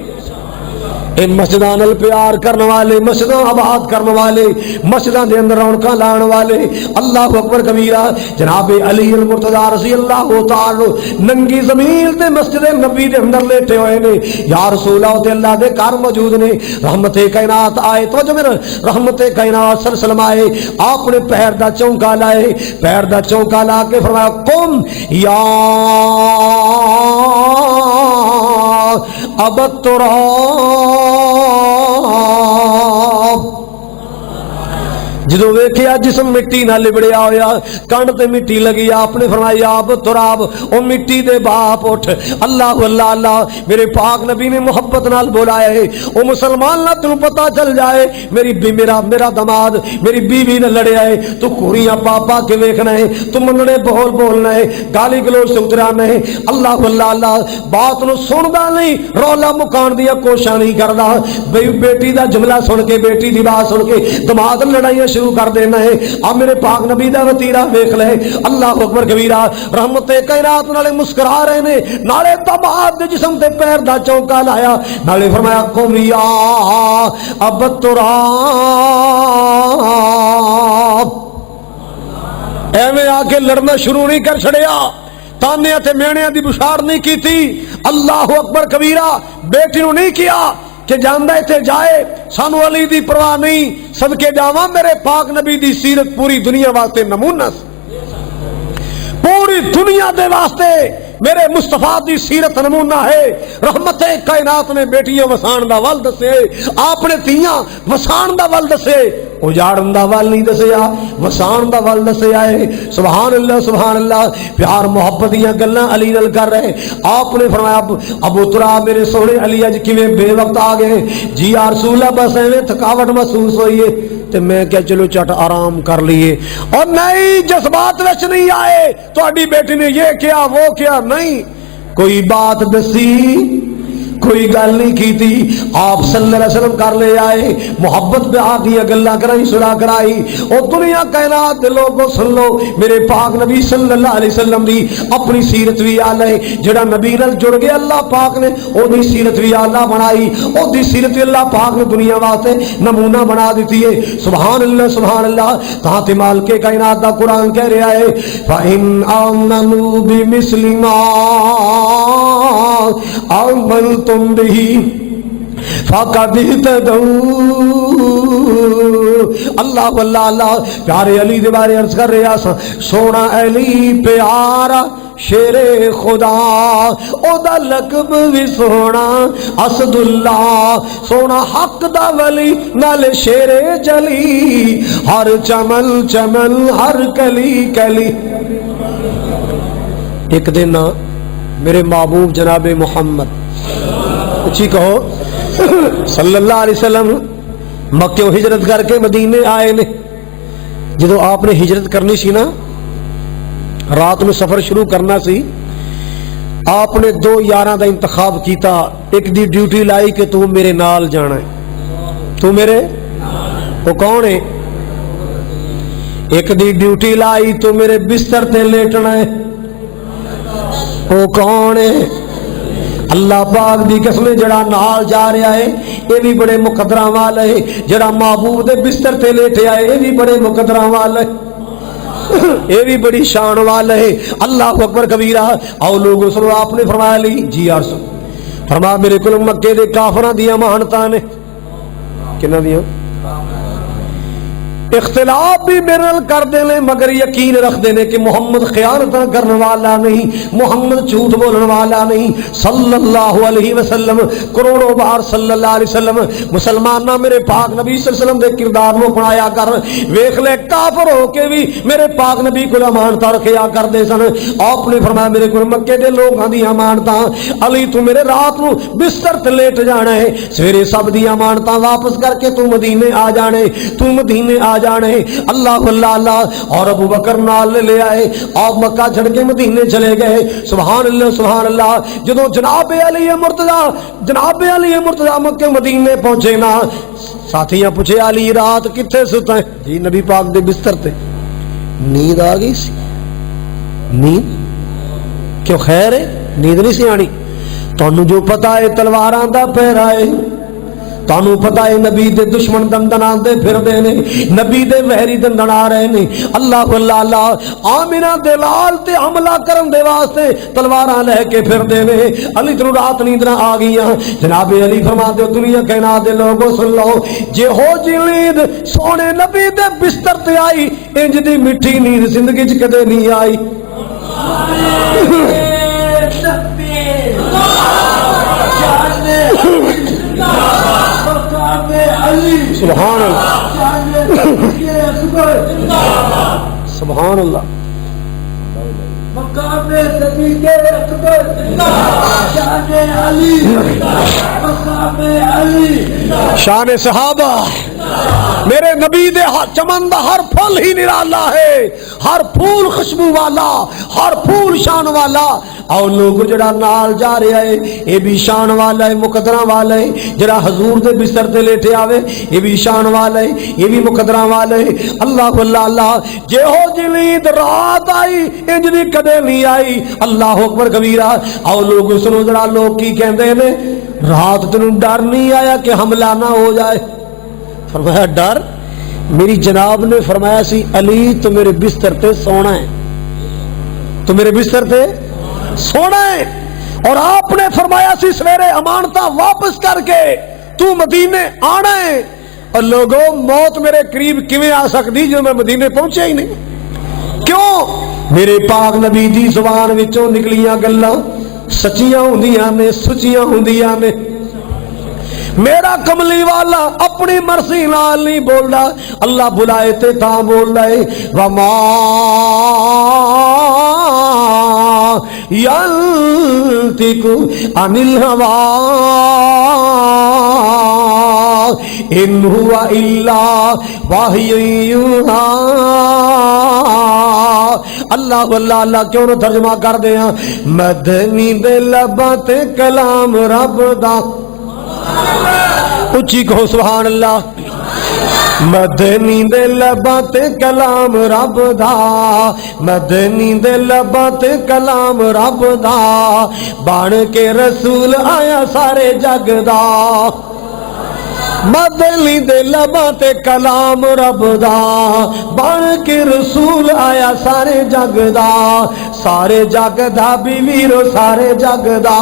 اے مسجداں نال پیار کرنے والے، مسجداں آباد کرنے والے، مسجداں دے اندر رونقاں لان والے، اللہ اکبر کبیرہ۔ جناب علی المرتضیٰ رضی اللہ تعالی ننگی زمین تے مسجد نبی دے اندر لیٹے ہوئے نے۔ یا رسول اللہ تے اللہ دے گھر موجود نے، رحمت کائنات آئے تو جو میرا رحمت کائنات صلی اللہ علیہ وسلم آئے، آپ نے پیر دا چونکا لائے، پیر دا چونکا لا کے فرمایا قم یا ابا تراب۔ جدو ویکھیا جسم مٹی نہ لبڑیا ہویا، کان تے مٹی لگی، آپ نے فرمایا اب تراب او مٹی دے باپ اٹھ۔ اللہ اللہ اللہ، میرے پاک نبی نے محبت نال بولایا ہے او مسلمان نہ تنوں پتہ چل جائے میری میرا دماد میری بیوی نے لڑیا ہے، تو کوریاں پاپا کے ویکھنا ہے، تو مننے بول بولنا ہے، گالی گلوچ سے اترانا ہے۔ اللہ اللہ اللہ، بات نو سندا نہیں، رولا مکان دیا کوشاں نہیں کردا، بیٹی دا جملہ سن کے، بیٹی دی بات سن کے دماد لڑائیاں شروع کر دینا ہے۔ اب میرے پاک نبی دا وتیرہ ویکھ لے، اللہ اکبر کبیرہ۔ رحمت کائنات نالے مسکرا رہے نے، نالے دماد دے جسم تے پیر دا چونکا لایا، نالے فرمایا قم یا ابا تراب۔ ایویں آ کے لڑنا شروع نہیں کر چھڑیا، تانیاں تے میڑیاں دی بشار نہیں کی تھی۔ اللہ اکبر کبیرہ، بیٹی نو نہیں کیا کہ جاندہ تے جائے، سانو علی دی پرواہ نہیں، صدقے جاواں میرے پاک نبی دی سیرت پوری دنیا واسطے نمونہ، پوری دنیا دے واسطے میرے مصطفیٰ دی سیرت نمونہ ہے۔ رحمت کائنات نے بیٹیاں وسان دا ول دسے، آپ نے تیاں وسان دا ول دسے، اجاڑن دا ول نہیں دسیا، وسان دا ول دسیا ہے۔ سبحان اللہ سبحان اللہ، پیار محبت دیاں گلاں علی نال کر رہے۔ آپ نے فرمایا ابو تراب میرے سونے علی اج کیویں بے وقت آ گئے؟ جی یا رسول اللہ بس ایویں تھکاوٹ محسوس ہوئی ہے تے میں کیا چلو چٹ آرام کر لیے، اور نہیں جذبات وچ نہیں آئے تہاڈی بیٹی نے یہ کیا وہ کیا، نہیں کوئی بات دسی، کوئی گل نہیں کی تھی۔ آپ صلی اللہ علیہ وسلم کر لے آئے، محبت پہ آ دیا گلا کرائی، صلح کرائی۔ اور دنیا کائنات دے لوگوں سن لو، میرے پاک نبی صلی اللہ علیہ وسلم دی اپنی سیرت بھی آلہ ہے، جڑا نبی نال جڑ گیا اللہ پاک نے او دی سیرت بھی آلہ بنائی، او دی سیرت بھی اللہ پاک نے دنیا واسطے نمونہ بنا دیتی ہے۔ سبحان اللہ سبحان اللہ، تاں مال کے کائنات دا قرآن کہہ رہا ہے فَإِنْ آمَنُوا بِمِثْلِ مَا آمَنْتُمْ بِهِ فَقَدِ اهْتَدَوْا۔ اللہ اللہ اللہ، پیارے علی دے بارے عرض کر رہا سا، سونا علی پیارا شیر خدا او دا لقب بھی سونا اسد اللہ سونا حق دا ولی نال شیر جلی ہر چمن چمن ہر کلی کلی. ایک دن میرے محبوب جناب محمد اچھی کہو صلی اللہ علیہ وسلم مکہ ہجرت کر کے مدینے آئے نے. جدو آپ نے ہجرت کرنی سی نا رات میں سفر شروع کرنا سی آپ نے 2 یاراں دا انتخاب کیتا. ایک دی ڈیوٹی لائی کہ تو میرے نال جانا ہے. تو میرے وہ کون ہے؟ ایک دی ڈیوٹی لائی تو میرے بستر تے لیٹنا ہے. وہ کون ہے؟ اللہ پاک دی قسم جڑا نال جا رہا ہے یہ بھی بڑے مقدراں والا ہے. جڑا محبوب دے بستر تے لیٹیا ہے یہ بھی بڑے مقدراں والا ہے. یہ بھی بڑی شان والا ہے. اللہ اکبر کبیرہ. او لوگوں سنو آپ نے فرمایا لی جی یار سن فرما میرے کل مکے دے کافراں دی امانتاں نے کناں دیاں اختلاف بھی میرے نال کر دینے مگر یقین رکھ دینے کہ محمد خیانت کرنے والا نہیں محمد جھوٹ بولنے والا نہیں صلی اللہ علیہ وسلم. کروڑوں بار صلی اللہ علیہ وسلم مسلمان نہ میرے پاک نبی صلی اللہ علیہ وسلم دے کردار نو اپنایا کر. ویکھ لے کافر ہو کے بھی میرے پاک نبی کو امانتاں رکھیا کردے سن. آپ نے فرمایا میرے کو مکے دے لوگاں دی امانتاں علی تو میرے رات نو بستر تے لیٹ جانا ہے سویرے سب دی امانتاں واپس کر کے تو مدینے آ جانے تو مدینے آ جانے. اللہ اللہ اللہ اور ابو بکر نال لے آئے. آپ مکہ چھڑ کے مدینے چلے گئے. سبحان اللہ سبحان اللہ. جدو جناب علی مرتضی مکہ مدینے پہنچے نا ساتھیاں پوچھے علی رات کتھے ستا ہے؟ جی نبی پاک دے بستر تے. نیند آ گئی سی؟ نیند کیوں خیر ہے نیند نہیں سی آنی؟ تانوں جو پتا ہے تلواراں دا پہرا ہے تانوں پتہ ہے نبی دے دشمن دندنان دے پھر دے نے نبی دے وحری دندن آ رہے نے. اللہ اللہ اللہ آمینہ دے لال تے حملہ کرن دے واسطے تلواراں لے کے پھر دے نے. علی تنو رات نیندراں آ گئیاں. جناب علی فرما دے دنیا کہنا دے لوگوں سن لو جے ہو جی نیند سونے نبی دے بستر تے آئی انج دی میٹھی نیند زندگی چ کدے نہیں آئی. سبحان اللہ سبحان اللہ. شان صحابہ میرے نبی دے چمن دا ہر پھل ہی نرالا ہے ہر پھول خوشبو والا ہر پھول شان والا. اور لوگ جڑا نال جا رہا ہے یہ بھی شان والا ہے مقدراں والا ہے. جڑا حضور دے بستر تے لیٹے آوے یہ بھی شان والا ہے یہ بھی مقدراں والا ہے. اللہ اللہ اللہ. جے ہو جی نیند رات آئی انج دی کدے نہیں آئی. اللہ اکبر کبیرہ. اور لوگ سنو جڑا لوگ کی کہندے نے رات تینوں ڈر نہیں آیا کہ حملہ نہ ہو جائے؟ فرمایا ڈر میری جناب نے فرمایا سی علی تو میرے بستر تے سونا ہے تو میرے بستر تے سونا ہے. اور آپ نے فرمایا سی سویرے امانتاں واپس کر کے تو مدینے آنا ہے. اور لوگوں موت میرے قریب کیویں آ سکتی جو میں مدینے پہنچیا ہی نہیں؟ کیوں؟ میرے پاک نبی دی زبان وچوں نکلیاں گلاں سچیاں ہوندیاں نے سچیاں ہوندیاں نے. میرا کملی والا اپنی مرضی نال نہیں بولدا اللہ بلائے تے تاں بولدا ہے. وما ينطق عن الهوى ان هو الا وحی یوحی. اللہ اللہ اللہ کیوں نہ ترجمہ کر دیاں مدنی دے لباں تے کلام رب دا. اچھی کہو سبحان اللہ. مدنی دے لباں تے کلام رب دا مدنی دے لباں تے کلام رب دا بن کے رسول آیا سارے جگ دا. مدنی دے لباں تے کلام رب دا بن کے رسول آیا سارے جگ دا. سارے جگ دا بھی ویرو سارے جگ دا.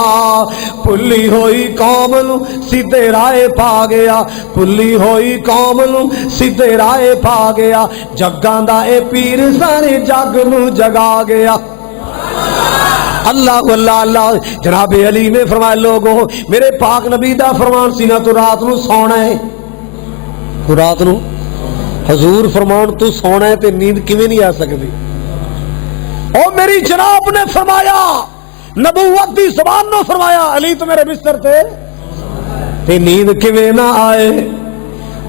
پلی ہوئی قوم نو سیدھے راہ پا گیا پلی ہوئی قوم نو سیدھے راہ پا گیا. جگاں دا اے پیر سارے جگ نو جگا گیا. اللہ اللہ اللہ۔ جناب علی نے فرمایا لوگوں میرے پاک نبی دا فرمان سی نا تو رات نو سونا ہے، تو رات نو حضور فرمان تو سونا ہے تے نیند کیویں نہیں آ سکتی؟ او میری جناب نے فرمایا نبوت دی زبان نو فرمایا علی تو میرے بستر تے نیند کیویں نہ آئے؟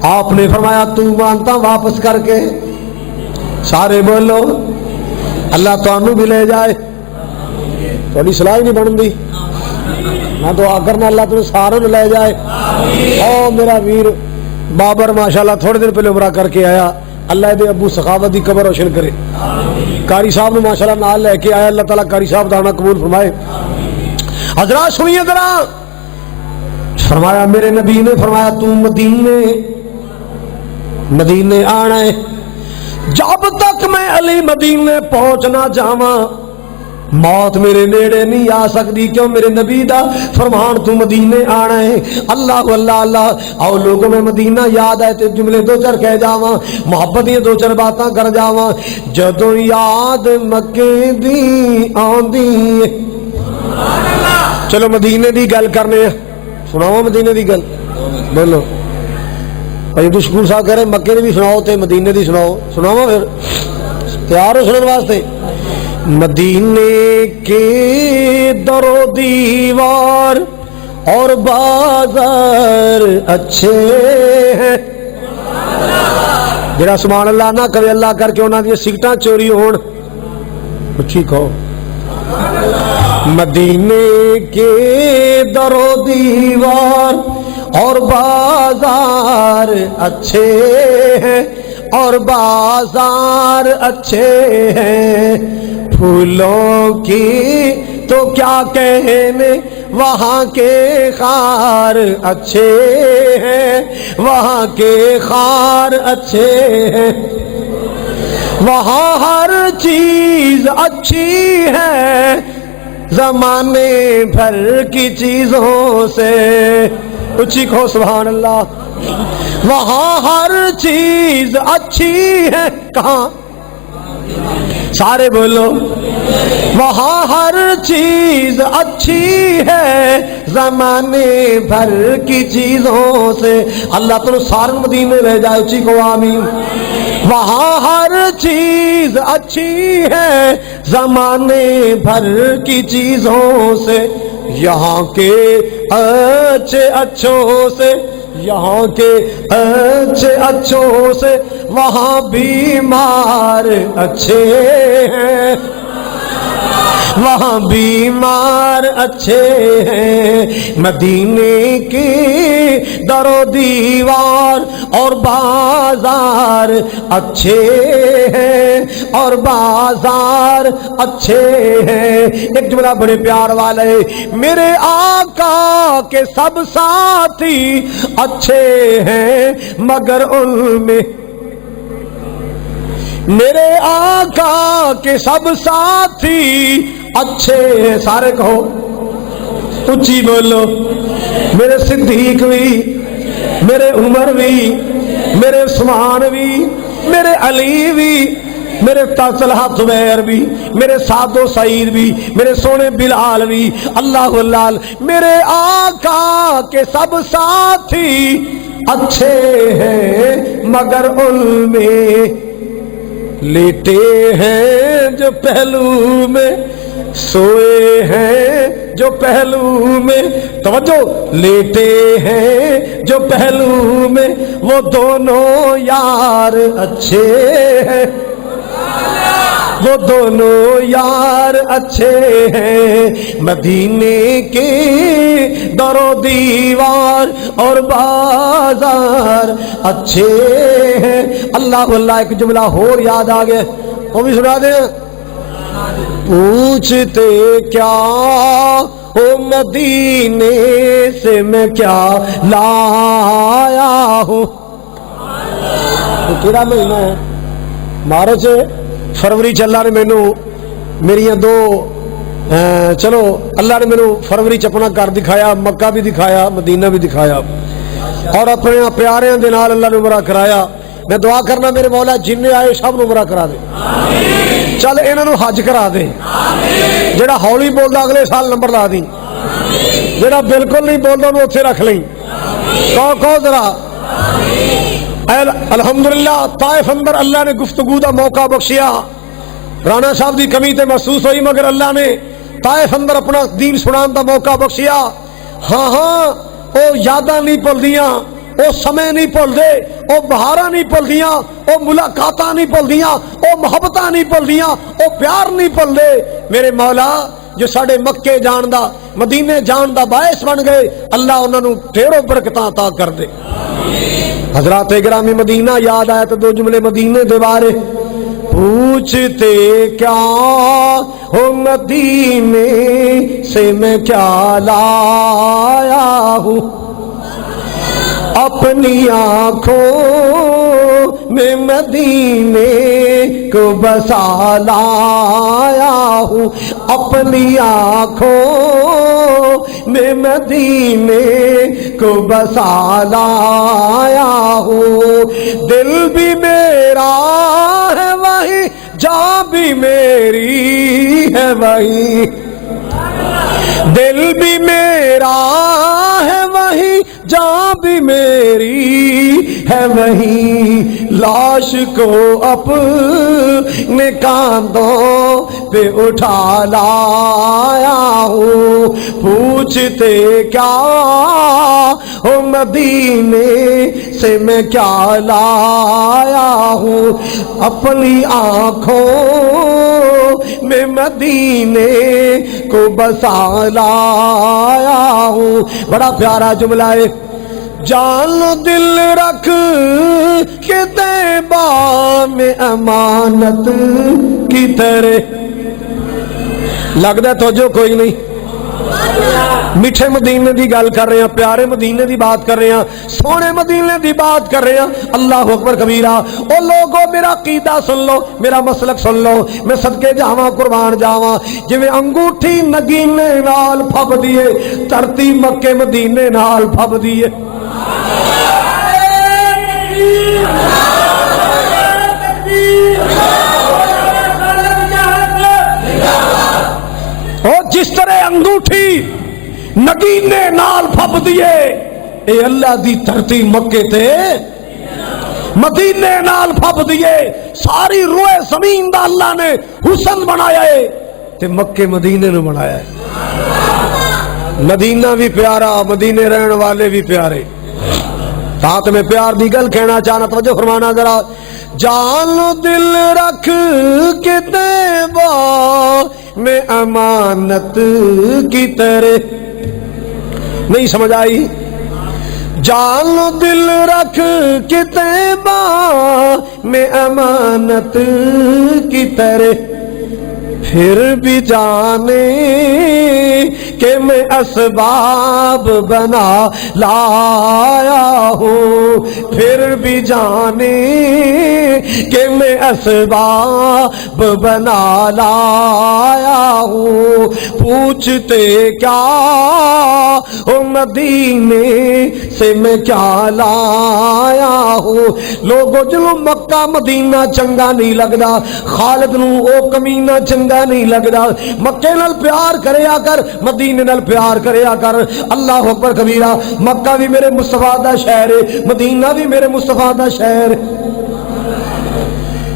آپ نے فرمایا تو مانتا واپس کر کے، سارے بولو اللہ تانوں بھی لے جائے، تھوڑی صلاح ہی نہیں بنتی، میں دعا کرنا اللہ تمہیں سارے لے جائے۔ او میرا ویر بابر ماشاءاللہ تھوڑے دن پہلے عمرہ کر کے آیا، اللہ دے ابو سخاوت دی قبر روشن کرے، قاری صاحب نے ماشاءاللہ نال لے کے آیا، اللہ تعالیٰ قاری صاحب دانا قبول فرمائے۔ حضرات سنیے ذرا، فرمایا میرے نبی نے فرمایا تو مدینے آنا ہے، جب تک میں علی مدینے پہنچ نہ جاواں موت میرے نیڑے نہیں آ سکتی، کیوں میرے نبی دا فرمان تو مدینے آنا ہے۔ اللہ اللہ اللہ۔ آؤ لوگوں میں مدینہ یاد آئے تے جملے دو چار کہہ جاواں، محبت یہ دو چار باتاں کر جاواں۔ جدوں یاد مکے دی آندی، چلو مدینے دی گل کرنے ہیں، سناؤ مدینے دی گل، بولو بھائی تو شکور صاحب کہہ رہے مکے دی بھی سناؤ تے مدینے دی سناؤ، سناؤ پھر تیار ہو سننے واسطے؟ مدینے کے در و دیوار اور بازار اچھے ہیں، جڑا سبحان اللہ نہ کرے اللہ کر کے انہاں دی سگٹاں چوری ہون، اچھی کہو مدینے کے در و دیوار اور بازار اچھے ہیں، اور بازار اچھے ہیں، پھولوں کی تو کیا کہنے وہاں کے خار اچھے ہیں، وہاں کے خار اچھے ہیں، وہاں ہر چیز اچھی ہے زمانے بھر کی چیزوں سے، اچھی کہو سبحان اللہ۔ وہاں ہر چیز اچھی ہے، کہاں سارے بولو، وہاں ہر چیز اچھی ہے زمانے بھر کی چیزوں سے، اللہ تعالیٰ سارے مدینے لے جائے، اچھی کو آمین۔ وہاں ہر چیز اچھی ہے زمانے بھر کی چیزوں سے، یہاں کے اچھے اچھوں سے، یہاں کے اچھے اچھوں سے وہاں بیمار اچھے ہیں، وہاں بیمار اچھے ہیں، مدینے کی در و دیوار اور بازار اچھے ہیں، اور بازار اچھے ہیں۔ ایک جملہ بڑے پیار والے، میرے آقا کے سب ساتھی اچھے ہیں مگر ان میں، میرے آقا کے سب ساتھی اچھے ہیں، سارے کہو اچھی بولو، میرے صدیق بھی، میرے عمر بھی، میرے عثمان بھی، میرے علی بھی، میرے طلحہ زبیر بھی، میرے سعد و سعید بھی، میرے سونے بلال بھی، اللہ اللہ، میرے آقا کے سب ساتھی اچھے ہیں مگر ان میں لیٹے ہیں جو پہلو میں، سوئے ہیں جو پہلو میں، توجہ، لیٹے ہیں جو پہلو میں وہ دونوں یار اچھے ہیں، وہ دونوں یار اچھے ہیں، مدینے کے در و دیوار اور بازار اچھے ہیں۔ اللہ اللہ، ایک جملہ اور یاد آ گیا، وہ بھی سنا دیں۔ پوچھتے کیا ہو مدینے سے میں کیا لایا ہوں، تو کیڑا مہینہ ہے؟ مارچ فروری چ اللہ نے مینو میری دو چلو اللہ نے مینو فروری چ اپنا گھر دکھایا، مکہ بھی دکھایا، مدینہ بھی دکھایا، اور اپنے پیاریاں دے نال اللہ نے عمرہ کرایا۔ میں دعا کرنا میرے مولا جن آئے سب عمرہ کرا دے۔ چل انہوں حج کرا دے، جڑا ہولی بولدا اگلے سال نمبر لا دی، جڑا بالکل نہیں بولدا انہوں اتھے رکھ لیں، کہو ذرا الحمدللہ۔ طائف اندر اللہ نے گفتگو دا موقع بخشیا، رانا صاحب دی کمی تے محسوس ہوئی مگر اللہ نے طائف اندر اپنا دین سنان دا موقع بخشیا۔ ہاں او یاداں نہیں بھلدیاں، او سمے نہیں بھلدے، او بہاراں نہیں بھلدیاں، او ملاقاتاں نہیں بھلدیاں، او محبتاں نہیں بھلدیاں، او پیار نہیں بھلدے۔ میرے مولا جو ساڑے مکے جان دا مدینے جان دا باعث بن گئے، اللہ انہاں نوں ڈھیروں برکتاں عطا کر دے۔ حضرات گرامی مدینہ یاد آیا تو دو جملے مدینے دے بارے۔ پوچھتے کیا ہو مدینے سے میں کیا لایا ہوں، اپنی آنکھوں میں مدینے کو بسا لایا ہوں، اپنی آنکھوں میں مدینے کو بسا لایا ہوں۔ دل بھی میرا ہے وہی، جاں بھی میری ہے وہی، دل بھی میرا ہے وہی، جاں بھی میری ہے وہی، لاش کو اپنے کاندھوں پہ اٹھا لایا ہوں۔ پوچھتے کیا ہو مدینے سے میں کیا لایا ہوں، اپنی آنکھوں میں مدینے کو بسا لایا ہوں۔ بڑا پیارا جملہ ہے، جان دل رکھ کے طیبہ میں امانت کی طرح۔ لگتا ہے توجہ کوئی نہیں، میٹھے مدینے دی گل کر رہے ہیں، پیارے مدینے دی بات کر رہے ہیں، سونے مدینے دی بات کر رہے ہیں۔ اللہ اکبر کبیرہ۔ او لوگو میرا عقیدہ سن لو، میرا مسلک سن لو، میں صدقے جاواں قربان جاواں، جویں انگوٹھی نگینے نال پھب دیے، دھرتی مکے مدینے نال پھب دیے۔ اور جس طرح انگوٹھی نگینے نال پھب دیے، اے اللہ دی دھرتی مکے تے مدینے نال پھب دیے، ساری روئے زمین دا اللہ نے حسن بنایا ہے تے مکے مدینے نے بنایا ہے۔ مدینہ بھی پیارا، مدینے رہن والے بھی پیارے۔ ساتھ میں پیار دی گل کہنا چاہنا، توجہ فرمانا ذرا۔ جان دل رکھ کے طیبہ میں امانت کی طرح۔ نہیں سمجھ آئی؟ جان دل رکھ کے طیبہ میں امانت کی طرح، پھر بھی جانے کہ میں اسباب بنا لایا ہوں، پھر بھی جانے کہ میں اسباب بنا لایا ہوں۔ پوچھتے کیا ہو مدینے سے میں کیا لایا ہوں۔ لوگوں جنوں مکہ مدینہ چنگا نہیں لگدا، خالد نوں او کمینہ چنگا نہیں لگدا، مکے نال پیار کریا کر، مدینے نال پیار کریا کر۔ اللہ اکبر کبیرہ۔ مکہ بھی میرے مصطفیٰ دا شہر ہے، مدینہ بھی میرے مصطفیٰ دا شہر ہے۔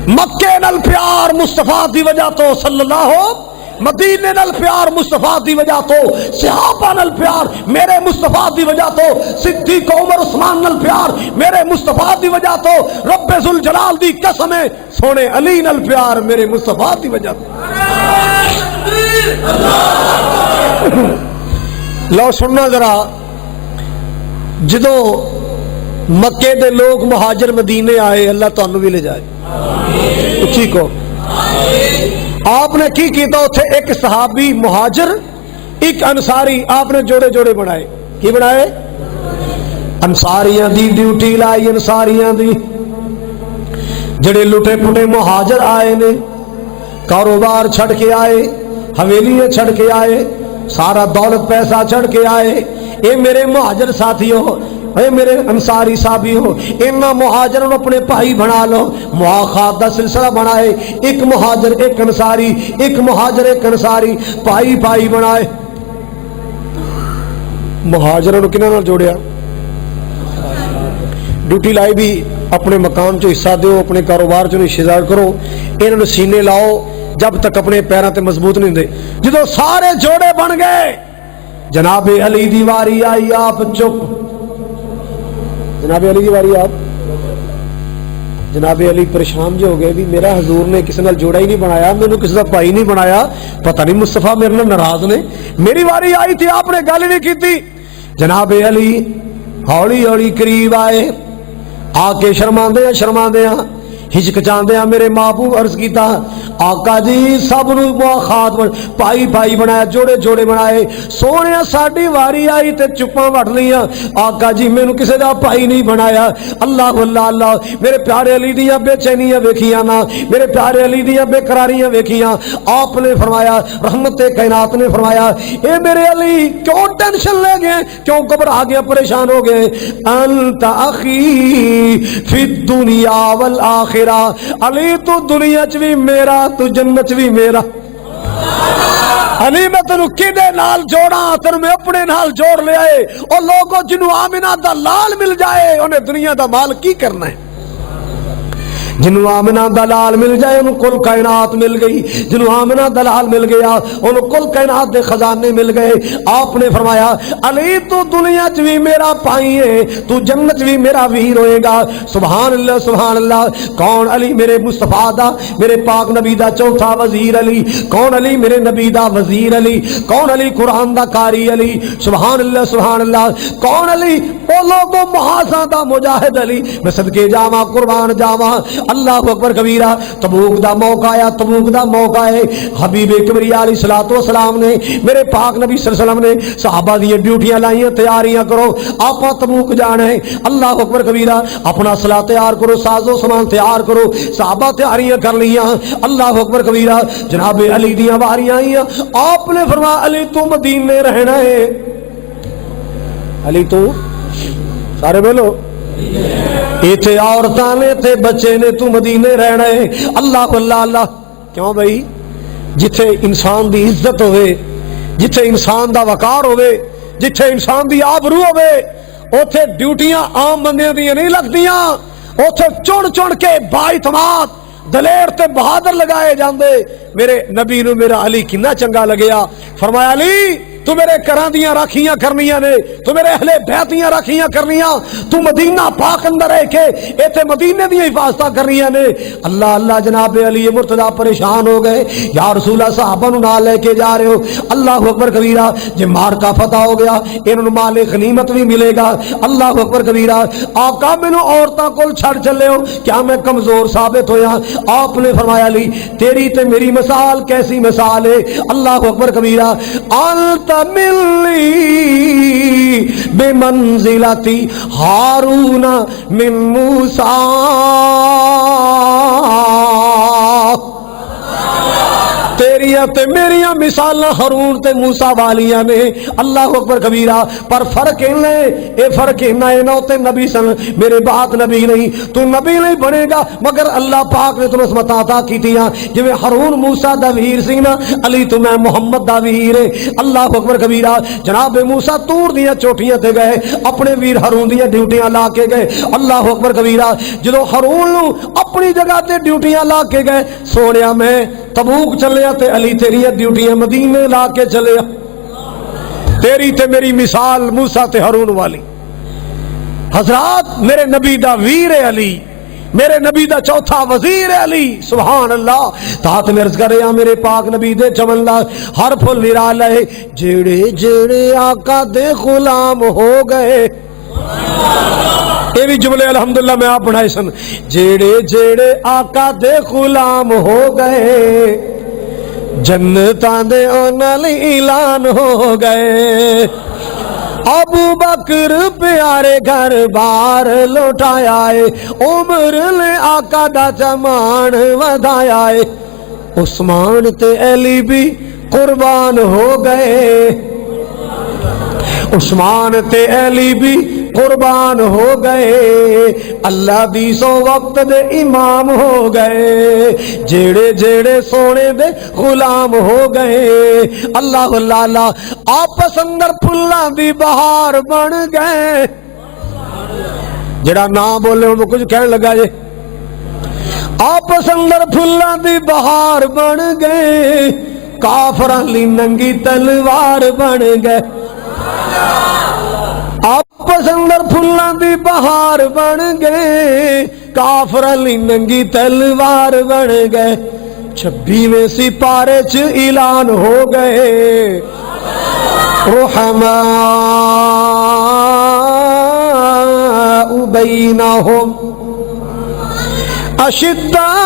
مکے نال پیار مصطفیٰ دی وجہ تو صلی اللہ، مدینے نال پیار مصطفیٰ دی وجہ تو، صحابہ نال پیار میرے مصطفیٰ دی وجہ تو، صدیق عمر عثمان نال پیار میرے مصطفیٰ دی وجہ تو، رب ذوالجلال دی قسم ہے سونے علی نال پیار میرے مصطفیٰ دی وجہ تو۔ لو سننا ذرا، جدوں مکے دے لوگ مہاجر مدینے آئے، اللہ تانوں بھی لے جائے، اچھی کو آپ نے کی کیتا؟ اتھے ایک صحابی مہاجر، ایک انصاری، آپ نے جوڑے جوڑے بنائے۔ کی بنائے؟ انصاریاں دی ڈیوٹی لائی، انصاریاں دی۔ جڑے لٹے پٹے مہاجر آئے نے، کاروبار چھڑ کے آئے، حویلیاں چھڑ کے آئے، سارا دولت پیسہ چھڑ کے آئے، اے میرے مہاجر ساتھیوں، اے میرے انصاری صحابی ہو، انہاں مہاجروں نوں اپنے بھائی بنا لو، مواخات دا سلسلہ بنائے، ایک مہاجر ایک انصاری، ایک مہاجر ایک انصاری، بھائی بھائی بنائے۔ مہاجروں نوں کنہاں نال جوڑیا؟ ڈیوٹی لائی بھی اپنے مقام چو حصہ دیو، اپنے کاروبار چو حصہ کرو، انہاں نوں سینے لاؤ جب تک اپنے پیراں تے مضبوط نہیں دے۔ جدو سارے جوڑے بن گئے، جناب علی دی واری آئی، آپ چپ۔ جناب علی دی واری، آپ جناب علی پریشان جو ہو گئے بھی میرا حضور نے کسی نال جوڑا ہی نہیں بنایا، میں نے کسی کا بھائی نہیں بنایا، پتہ نہیں مصطفیٰ میرے نال ناراض نے، میری واری آئی تھی آپ نے گل نہیں کی تھی۔ جناب علی ہولی ہولی قریب آئے، آ کے شرماندے ہچکچاندے میرے محبوب عرض کیتا، آقا جی سب نو مواخات پائی پائی بنایا، جوڑے جوڑے بنائے، سونے ساڈی واری آئی تے چپاں وٹ لیاں، آقا جی مینوں کسے دا بھائی نہیں بنایا۔ اللہ اللہ اللہ، میرے پیارے علی دیاں بے چینیاں ویکھیاں نا، میرے پیارے علی دیاں بے قراریاں ویکھیاں، آپ نے فرمایا، رحمت کائنات نے فرمایا، اے میرے علی کیوں ٹینشن لے گئے، کیوں گھبرا گیا، پریشان ہو گئے؟ انت اخی فی الدنیا والآخرہ، علی تو دنیا چ بھی میرا، تو جنت چ بھی میرا۔ علی میں تینوں کدے نال جوڑا، تینوں میں اپنے نال جوڑ لے آئے۔ اور لوگوں جنوں آمنہ دا لال مل جائے انہیں دنیا دا مال کی کرنا ہے؟ جنہوں آمنہ دلال مل جائے انہوں کل کائنات مل گئی، جنہوں آمنہ دلال مل گیا انہوں کل کائنات دے خزانے مل گئے۔ آپ نے فرمایا علی تو دنیا چ بھی میرا پائی ہے، تو جنت بھی میرا ویر ہوئے گا۔ سبحان اللہ سبحان اللہ۔ کون علی؟ میرے مصطفیٰ دا، میرے پاک نبی دا چوتھا وزیر علی۔ کون علی؟ میرے نبی دا وزیر علی۔ کون علی؟ قرآن دا قاری علی۔ سبحان اللہ سبحان اللہ۔ کون علی؟ او لوگوں محاذہ دا مجاہد علی۔ میں صدقے جاواں قربان جاواں، اللہ اکبر کبیرہ۔ تبوک دا موقع آیا، تبوک دا موقع ہے، حبیب کبریا علیہ الصلوۃ والسلام نے، میرے پاک نبی صلی اللہ علیہ وسلم نے صحابہ دی ڈیوٹیاں لائیاں، تیاریاں کرو آپ تبوک جانا ہے۔ اللہ اکبر کبیرہ، اپنا صلاح تیار کرو، ساز و سامان تیار کرو، صحابہ تیاریاں کر لیاں۔ اللہ اکبر کبیرہ، جناب علی دیاں واریاں آئیاں، آپ نے فرمایا علی تو مدینے رہنا ہے۔ علی تو سارے بولو، ایتھے عورتاں نے تے بچے نے، تو مدینے رہنا ہے۔ اللہ اللہ اللہ۔ کیوں بھائی؟ جتھے انسان دی عزت ہوئے، جتھے انسان دا وقار ہوئے، جتھے انسان دی آبرو ہوئے، اوتھے ڈیوٹیاں عام بندیاں دی نہیں لگدیاں، اوتھے چن چن کے بااعتماد دلیر تے بہادر لگائے جاندے۔ میرے نبی نو میرا علی کنا چنگا لگیا، فرمایا علی تو میرے کراں دیاں راکھیاں کرنیاں نے، تو میرے اہل بیت دیاں راکھیاں کرنیاں، تو مدینہ پاک اندر رہ کے ایتھے مدینے دیاں حفاظتاں کرنیاں نے۔ اللہ اللہ، جناب علی مرتضیٰ پریشان ہو گئے، یا رسول اللہ صحابہ نو نال لے کے جا رہے ہو۔ اللہ اکبر کبیرہ، جے مارکا فتح ہو گیا انہوں نے مال غنیمت بھی ملے گا۔ اللہ اکبر کبیرہ، آقا مینوں عورتاں کول چھڑ چلے ہو، کیا میں کمزور ثابت ہویا؟ آپ نے فرمایا علی تیری تے میری مثال کیسی مثال ہے؟ اللہ اکبر کبیرہ، انت ملی بمنزلتی ہارون من موسیٰ، تیریاں تے میریاں مثالاں ہارون تے موسیٰ والیاں نے۔ اللہ اکبر کبیرہ، پر فرق اے فرق نہ تے نبی سن، میرے بات نبی نہیں، تو نبی نہیں بنے گا مگر اللہ پاک نے تمہیں عصمت عطا کیتیاں، جویں ہارون موسیٰ دا ویر سی نا، علی تو میں محمد دا ویر ہے۔ اللہ اکبر کبیرہ، جناب موسیٰ طور دیاں چوٹیاں تے گئے، اپنے ویر ہارون دیاں ڈیوٹیاں لا کے گئے۔ اللہ اکبر کبیرہ، جدو ہارون نو اپنی جگہ تے ڈیوٹیاں لا کے گئے، سونیا میں تبوک چلیا تے علی تیری ڈیوٹیاں مدینے لا کے چلے، تیری تے میری مثال موسیٰ تے ہارون والی۔ حضرات میرے نبی دا ویر علی، میرے نبی دا چوتھا وزیر علی۔ سبحان اللہ۔ تات میں عرض کر رہا میرے پاک نبی دے چمن لا ہر پھل نرالا ہے، جیڑے جیڑے آقا دے غلام ہو گئے۔ یہ بھی جملے الحمدللہ میں آپ بنائے سن، جیڑے جیڑے آقا دے غلام ہو گئے، جنتاں دے انال اعلان ہو گئے۔ ابو بکر پیارے گھر بار لوٹایا ہے، عمر لے آقا دا چمان ودایا ہے، عثمان تے علی بھی قربان ہو گئے، عثمان تے علی بھی قربان ہو گئے، اللہ دی سو وقت دے امام ہو گئے، جیڑے جیڑے سونے دے غلام ہو گئے، اللہ لالا آپس اندر پھلاں دی بہار بن گئے۔ جڑا نہ بولے ہوں کچھ کہنے لگا جے، آپس اندر پھلاں دی بہار بن گئے، کافراں لی ننگی تلوار بن گئے۔ آپس اندر پھلاں دی بہار بن گئے، کافراں لی ننگی تلوار بن گئے۔ 26ویں سپارے چ اعلان ہو گئے، رحماء بینہم اشداء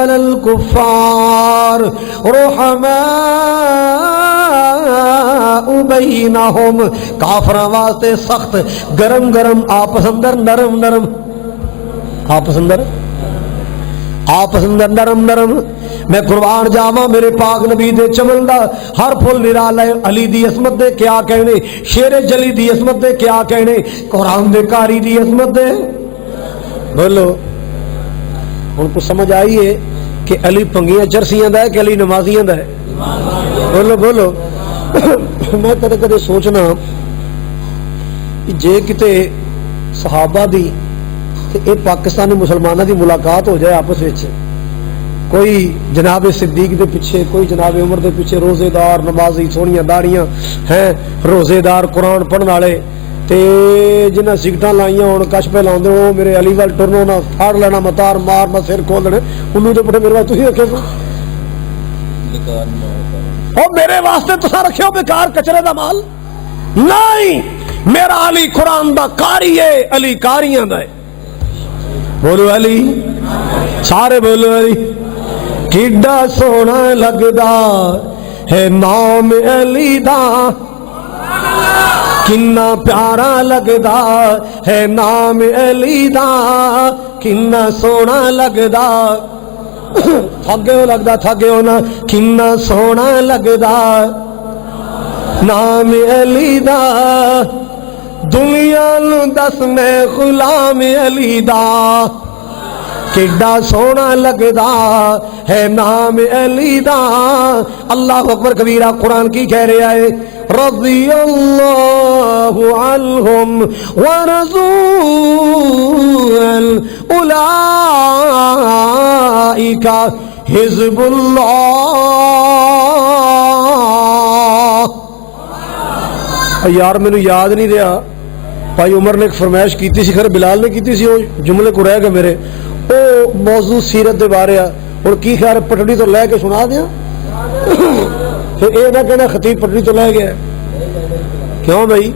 علی الکفار رحماء بینہم، کافراں واسطے سخت گرم گرم، آپس اندر نرم نرم، آپس اندر نرم نرم۔ میں قربان جاواں میرے پاک نبی دے چمن دا ہر پھل نرالا ہے، علی دی عصمت دے کیا کہنے، شیر جلی دی عصمت دے کیا کہنے، قرآن دے کاری دی عصمت دے، بولو ان کو سمجھ آئی ہے کہ علی پنگیاں چرسیاں دا ہے کہ علی نمازیاں دا ہے؟ بولو بولو۔ میں کدے کدے سوچنا جے کتے صحابہ دی تے اے پاکستانی مسلمانہ دی ملاقات ہو جائے آپس وچ، کوئی جناب صدیق دے پیچھے، کوئی جناب عمر دے پیچھے، روزے دار نمازی سونیاں داڑیاں ہیں، روزے دار قرآن پڑھن والے، تے جنہیں سگٹاں لائیاں ہون کش پہ لاؤندے ہو، میرے علی وال ٹرنو نہ پھاڑ لینا متار مارنا سر کھول دینے، انہوں دے پٹھے میرے واسطے تسی رکھے سو، او میرے واسطے تسا رکھے ہو بیکار کچرے دا مال؟ نہیں، میرا علی قرآن دا کاری ہے، علی کاریاں دا ہے۔ بولو علی، سارے بولو علی۔ کڈا سونا لگدا ہے نام علی دا، کنا پیارا لگدا ہے نام علی دا، کنا سونا لگدا، تھگے ہو لگدا تھگے ہو نا، کنا سونا لگدا نام علی دا، دنیا نو دس میں غلام علی دا، کڈا سونا لگدا ہے نام علی دا۔ اللہ اکبر کبیرہ، قرآن کی کہہ رہا ہے رضی اللہ عنہم ورضوا اولئک حزب اللہ۔ یار مینوں یاد نہیں رہا، بھائی عمر نے ایک فرمائش کیتی سی، خیر بلال نے کیتی سی، وہ جملے کو رہ گئے میرے، او موضوع سیرت دے بارے آ، اور کی خیر پٹڑی تو لے کے سنا دیا، پھر اے نہ کہنا خطیب پٹڑی تو لے گیا، کیوں بھائی؟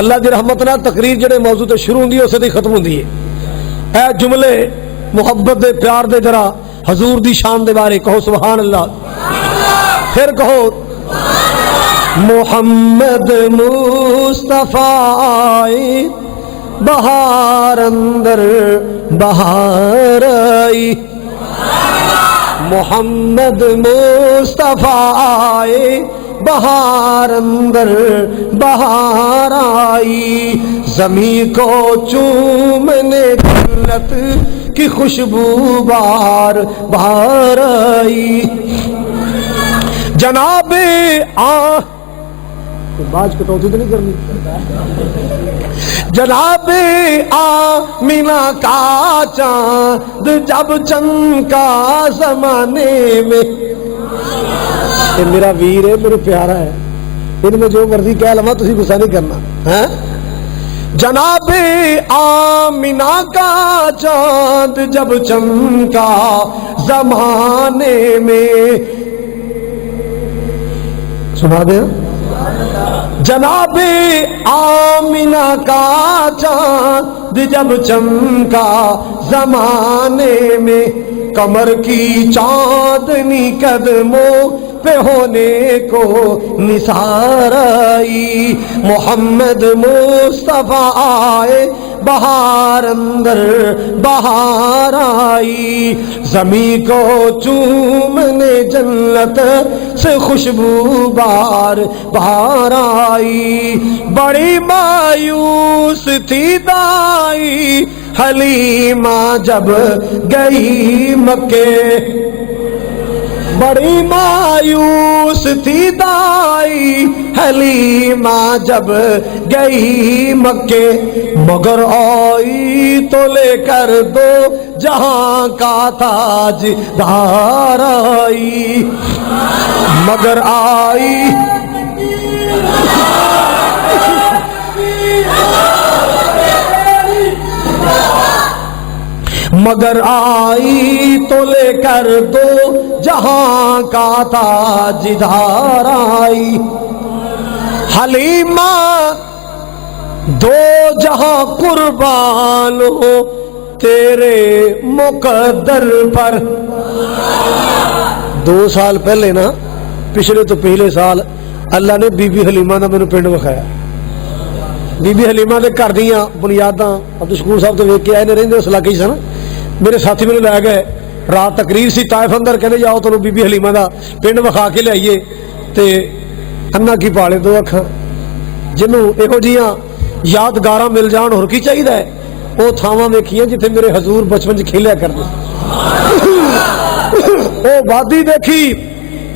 اللہ دی رحمت نال تقریر جڑے موضوع تے شروع ہوندی ہے اسے تے ختم ہوندی ہے۔ اے جملے محبت دے پیار دے ذرا حضور دی شان دے بارے کہو سبحان اللہ، پھر کہو محمد مصطفیٰ بہار اندر بہار آئی، محمد مصطفیٰ بہار اندر بہار آئی، زمین کو چومنے جنت کی خوشبو بار بار آئی، جناب باز کٹوتی تو نہیں کرنی، جناب آمینہ کا چاند جب چمکا زمانے میں، یہ میرا ویر ہے، میرے پیارا ہے، ان میں جو مرضی کہہ لما تسی غصہ نہیں کرنا ہے۔ جناب آمینہ کا چاند جب چمکا زمانے میں، سنا دیں، جناب آمینہ کا چاند جب چمکا زمانے میں، کمر کی چاندنی قدموں پہ ہونے کو نثار آئی، محمد مصطفیٰ آئے بہار اندر بہار آئی، زمین کو چومنے جنت سے خوشبو بار بار آئی، بڑی مایوس تھی دائی حلیمہ جب گئی مکے، بڑی مایوس تھی دائی حلیمہ جب گئی مکے، مگر آئی تو لے کر دو جہاں کا تاج دار آئی، مگر آئی مگر آئی تو لے کر دو جہاں کا تاج دار آئی، حلیمہ دو جہاں قربان ہو تیرے مقدر پر۔ 2 سال پہلے نا، پچھلے تو پہلے سال اللہ نے بی بی حلیمہ دا مینوں پنڈ وکھایا، بی بی حلیمہ دے گھر دیاں بنیاداں عبد الشکور صاحب تو ویکھ کے آئے نے، رہندے اس علاقے سن، میرے ساتھی میرے لے گئے، رات تقریر سی طائف اندر، کہنے جاؤ تمہیں بی بی حلیمہ دا پنڈ وکھا کے لائیے، تے انا کی پالے 2 اکھاں، جنوں یہو جیاں یادگاراں مل جان ہور کی چاہیے، وہ تھاواں ویکھیاں جتھے میرے حضور بچپن چ کھیلیا کرتے، وہ وادی دیکھی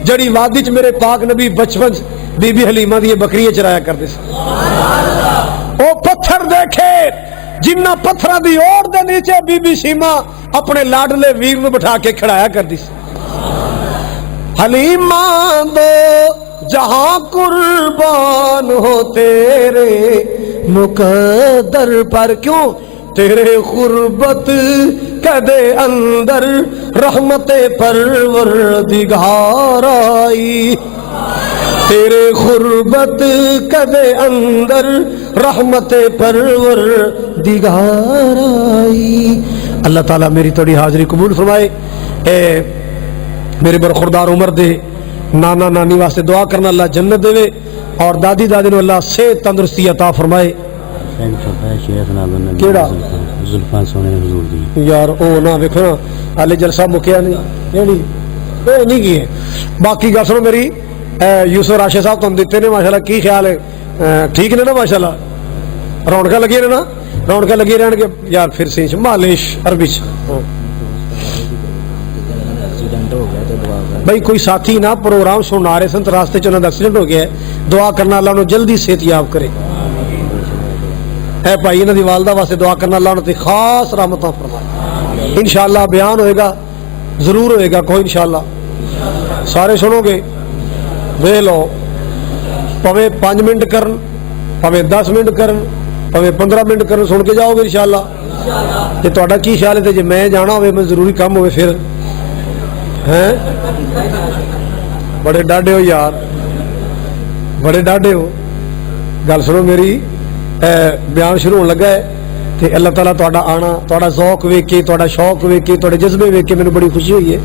جڑی وادی چ میرے پاک نبی بچپن بی بی حلیمہ دی بکریاں چرایا کرتے، وہ پتھر دیکھے جنہ پتھراں دی اوڑ دے نیچے بی بی سیما اپنے لاڈلے ویر نو بٹھا کے کھڑایا کرتی، حلیمہ دو جہاں قربان ہو تیرے مقدر پر، کیوں تیرے قربت کدے اندر رحمت پروردگار آئی، تیرے قربت کدے اندر رحمت پروردگار آئی۔ اللہ تعالیٰ میری تھوڑی حاضری قبول فرمائے، اے میرے برخوردار عمر دے نانا نانی واسطے دعا کرنا اللہ جنت دے، اور دادی دادی نو اللہ صحت تندرستی عطا فرمائے۔ کیڑا زلفاں سونے حضور دی یار او نہ ویکھو نا، ہالے جلسہ مکیا نہیں، یہ نہیں کی ہے۔ باقی گل سنو میری، یوسف راشد صاحب تم دیتے نے ماشاءاللہ، کی خیال ہے؟ ٹھیک نے نا ماشاءاللہ؟ رونقاں لگی رہنا، رونقاں لگی رہن گے یار، پھر سی مالش عربی چ بھائی کوئی ساتھی نہ پروگرام سنا رہے سن تو راستے چ انہوں کا ایکسیڈنٹ ہو گیا ہے، دعا کرنا اللہ انہوں جلدی صحت یاب کرے۔ اے بھائی انہوں دی والدہ واسطے دعا کرنا اللہ انہوں تے خاص رحمتاں فرمائے۔ انشاءاللہ بیان ہوئے گا، ضرور ہوئے گا کوئی انشاءاللہ، سارے سنو گے، وے لو پویں 5 منٹ کرن، پویں 10 منٹ کرن، پویں 15 منٹ کرن، سن کے جاؤ گے انشاءاللہ۔ تے تہاڈا کی خیال ہے تے جے میں جانا ہوئے، میں ضروری کام ہوئے، پھر ہیں بڑے ڈاڈے ہو یار، بڑے ڈاڈے ہو۔ گل سنو میری، بیان شروع ہونے لگا ہے، تے اللہ تعالیٰ تہاڈا آنا، تہاڈا ذوق ویکھ کے، تہاڈا شوق ویکھ کے، تہاڈے جذبے ویکھ کے مینوں بڑی خوشی ہوئی ہے۔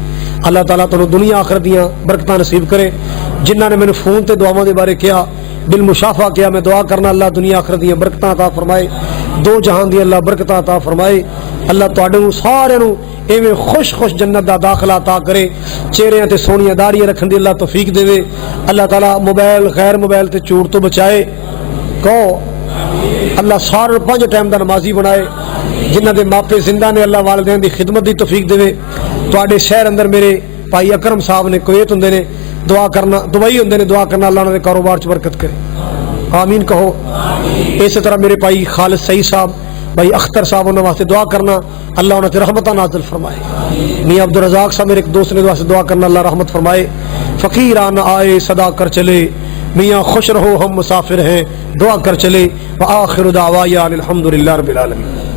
اللہ تعالیٰ تانوں دنیا آخرت دیاں برکتاں نصیب کرے۔ جنہاں نے مینوں فون تے دعاواں دے بارے کیا، بالمشافہ کیا، میں دعا کرنا اللہ دنیا آخرت دیاں برکتاں عطا فرمائے، 2 جہان دی اللہ برکتاں عطا فرمائے۔ اللہ تہاڈے نوں سارے نوں ایویں خوش خوش جنت دا داخلہ عطا کرے، چہریاں تے سونیاں داڑیاں رکھن دی اللہ توفیق دے۔ اللہ تعالیٰ موبائل غیر موبائل تے چور تو بچائے، کہو اللہ سارے 5 ٹائم دا نمازی بنائے، جنہ دے ماپے زندہ نے اللہ والدین دی خدمت دی توفیق دے۔ تواڈے شہر اندر میرے بھائی اکرم صاحب نے کویت ہوندے نے، دعا کرنا دبئی ہوندے نے، دعا کرنا اللہ انہاں دے کاروبار چ برکت کرے، آمین کہو۔ اسی طرح میرے بھائی خالد سعید صاحب، بھائی اختر صاحب، انہاں واسطے دعا کرنا اللہ انہاں تے رحمتاں نازل فرمائے۔ میاں عبد الرزاق صاحب میرے ایک دوست نے واسطے دعا کرنا اللہ رحمت فرمائے۔ فقیران آئے صدا کر چلے، میاں خوش رہو ہم مسافر ہیں، دعا کر چلے۔ وآخر دعوایا الحمدللہ رب العالمین۔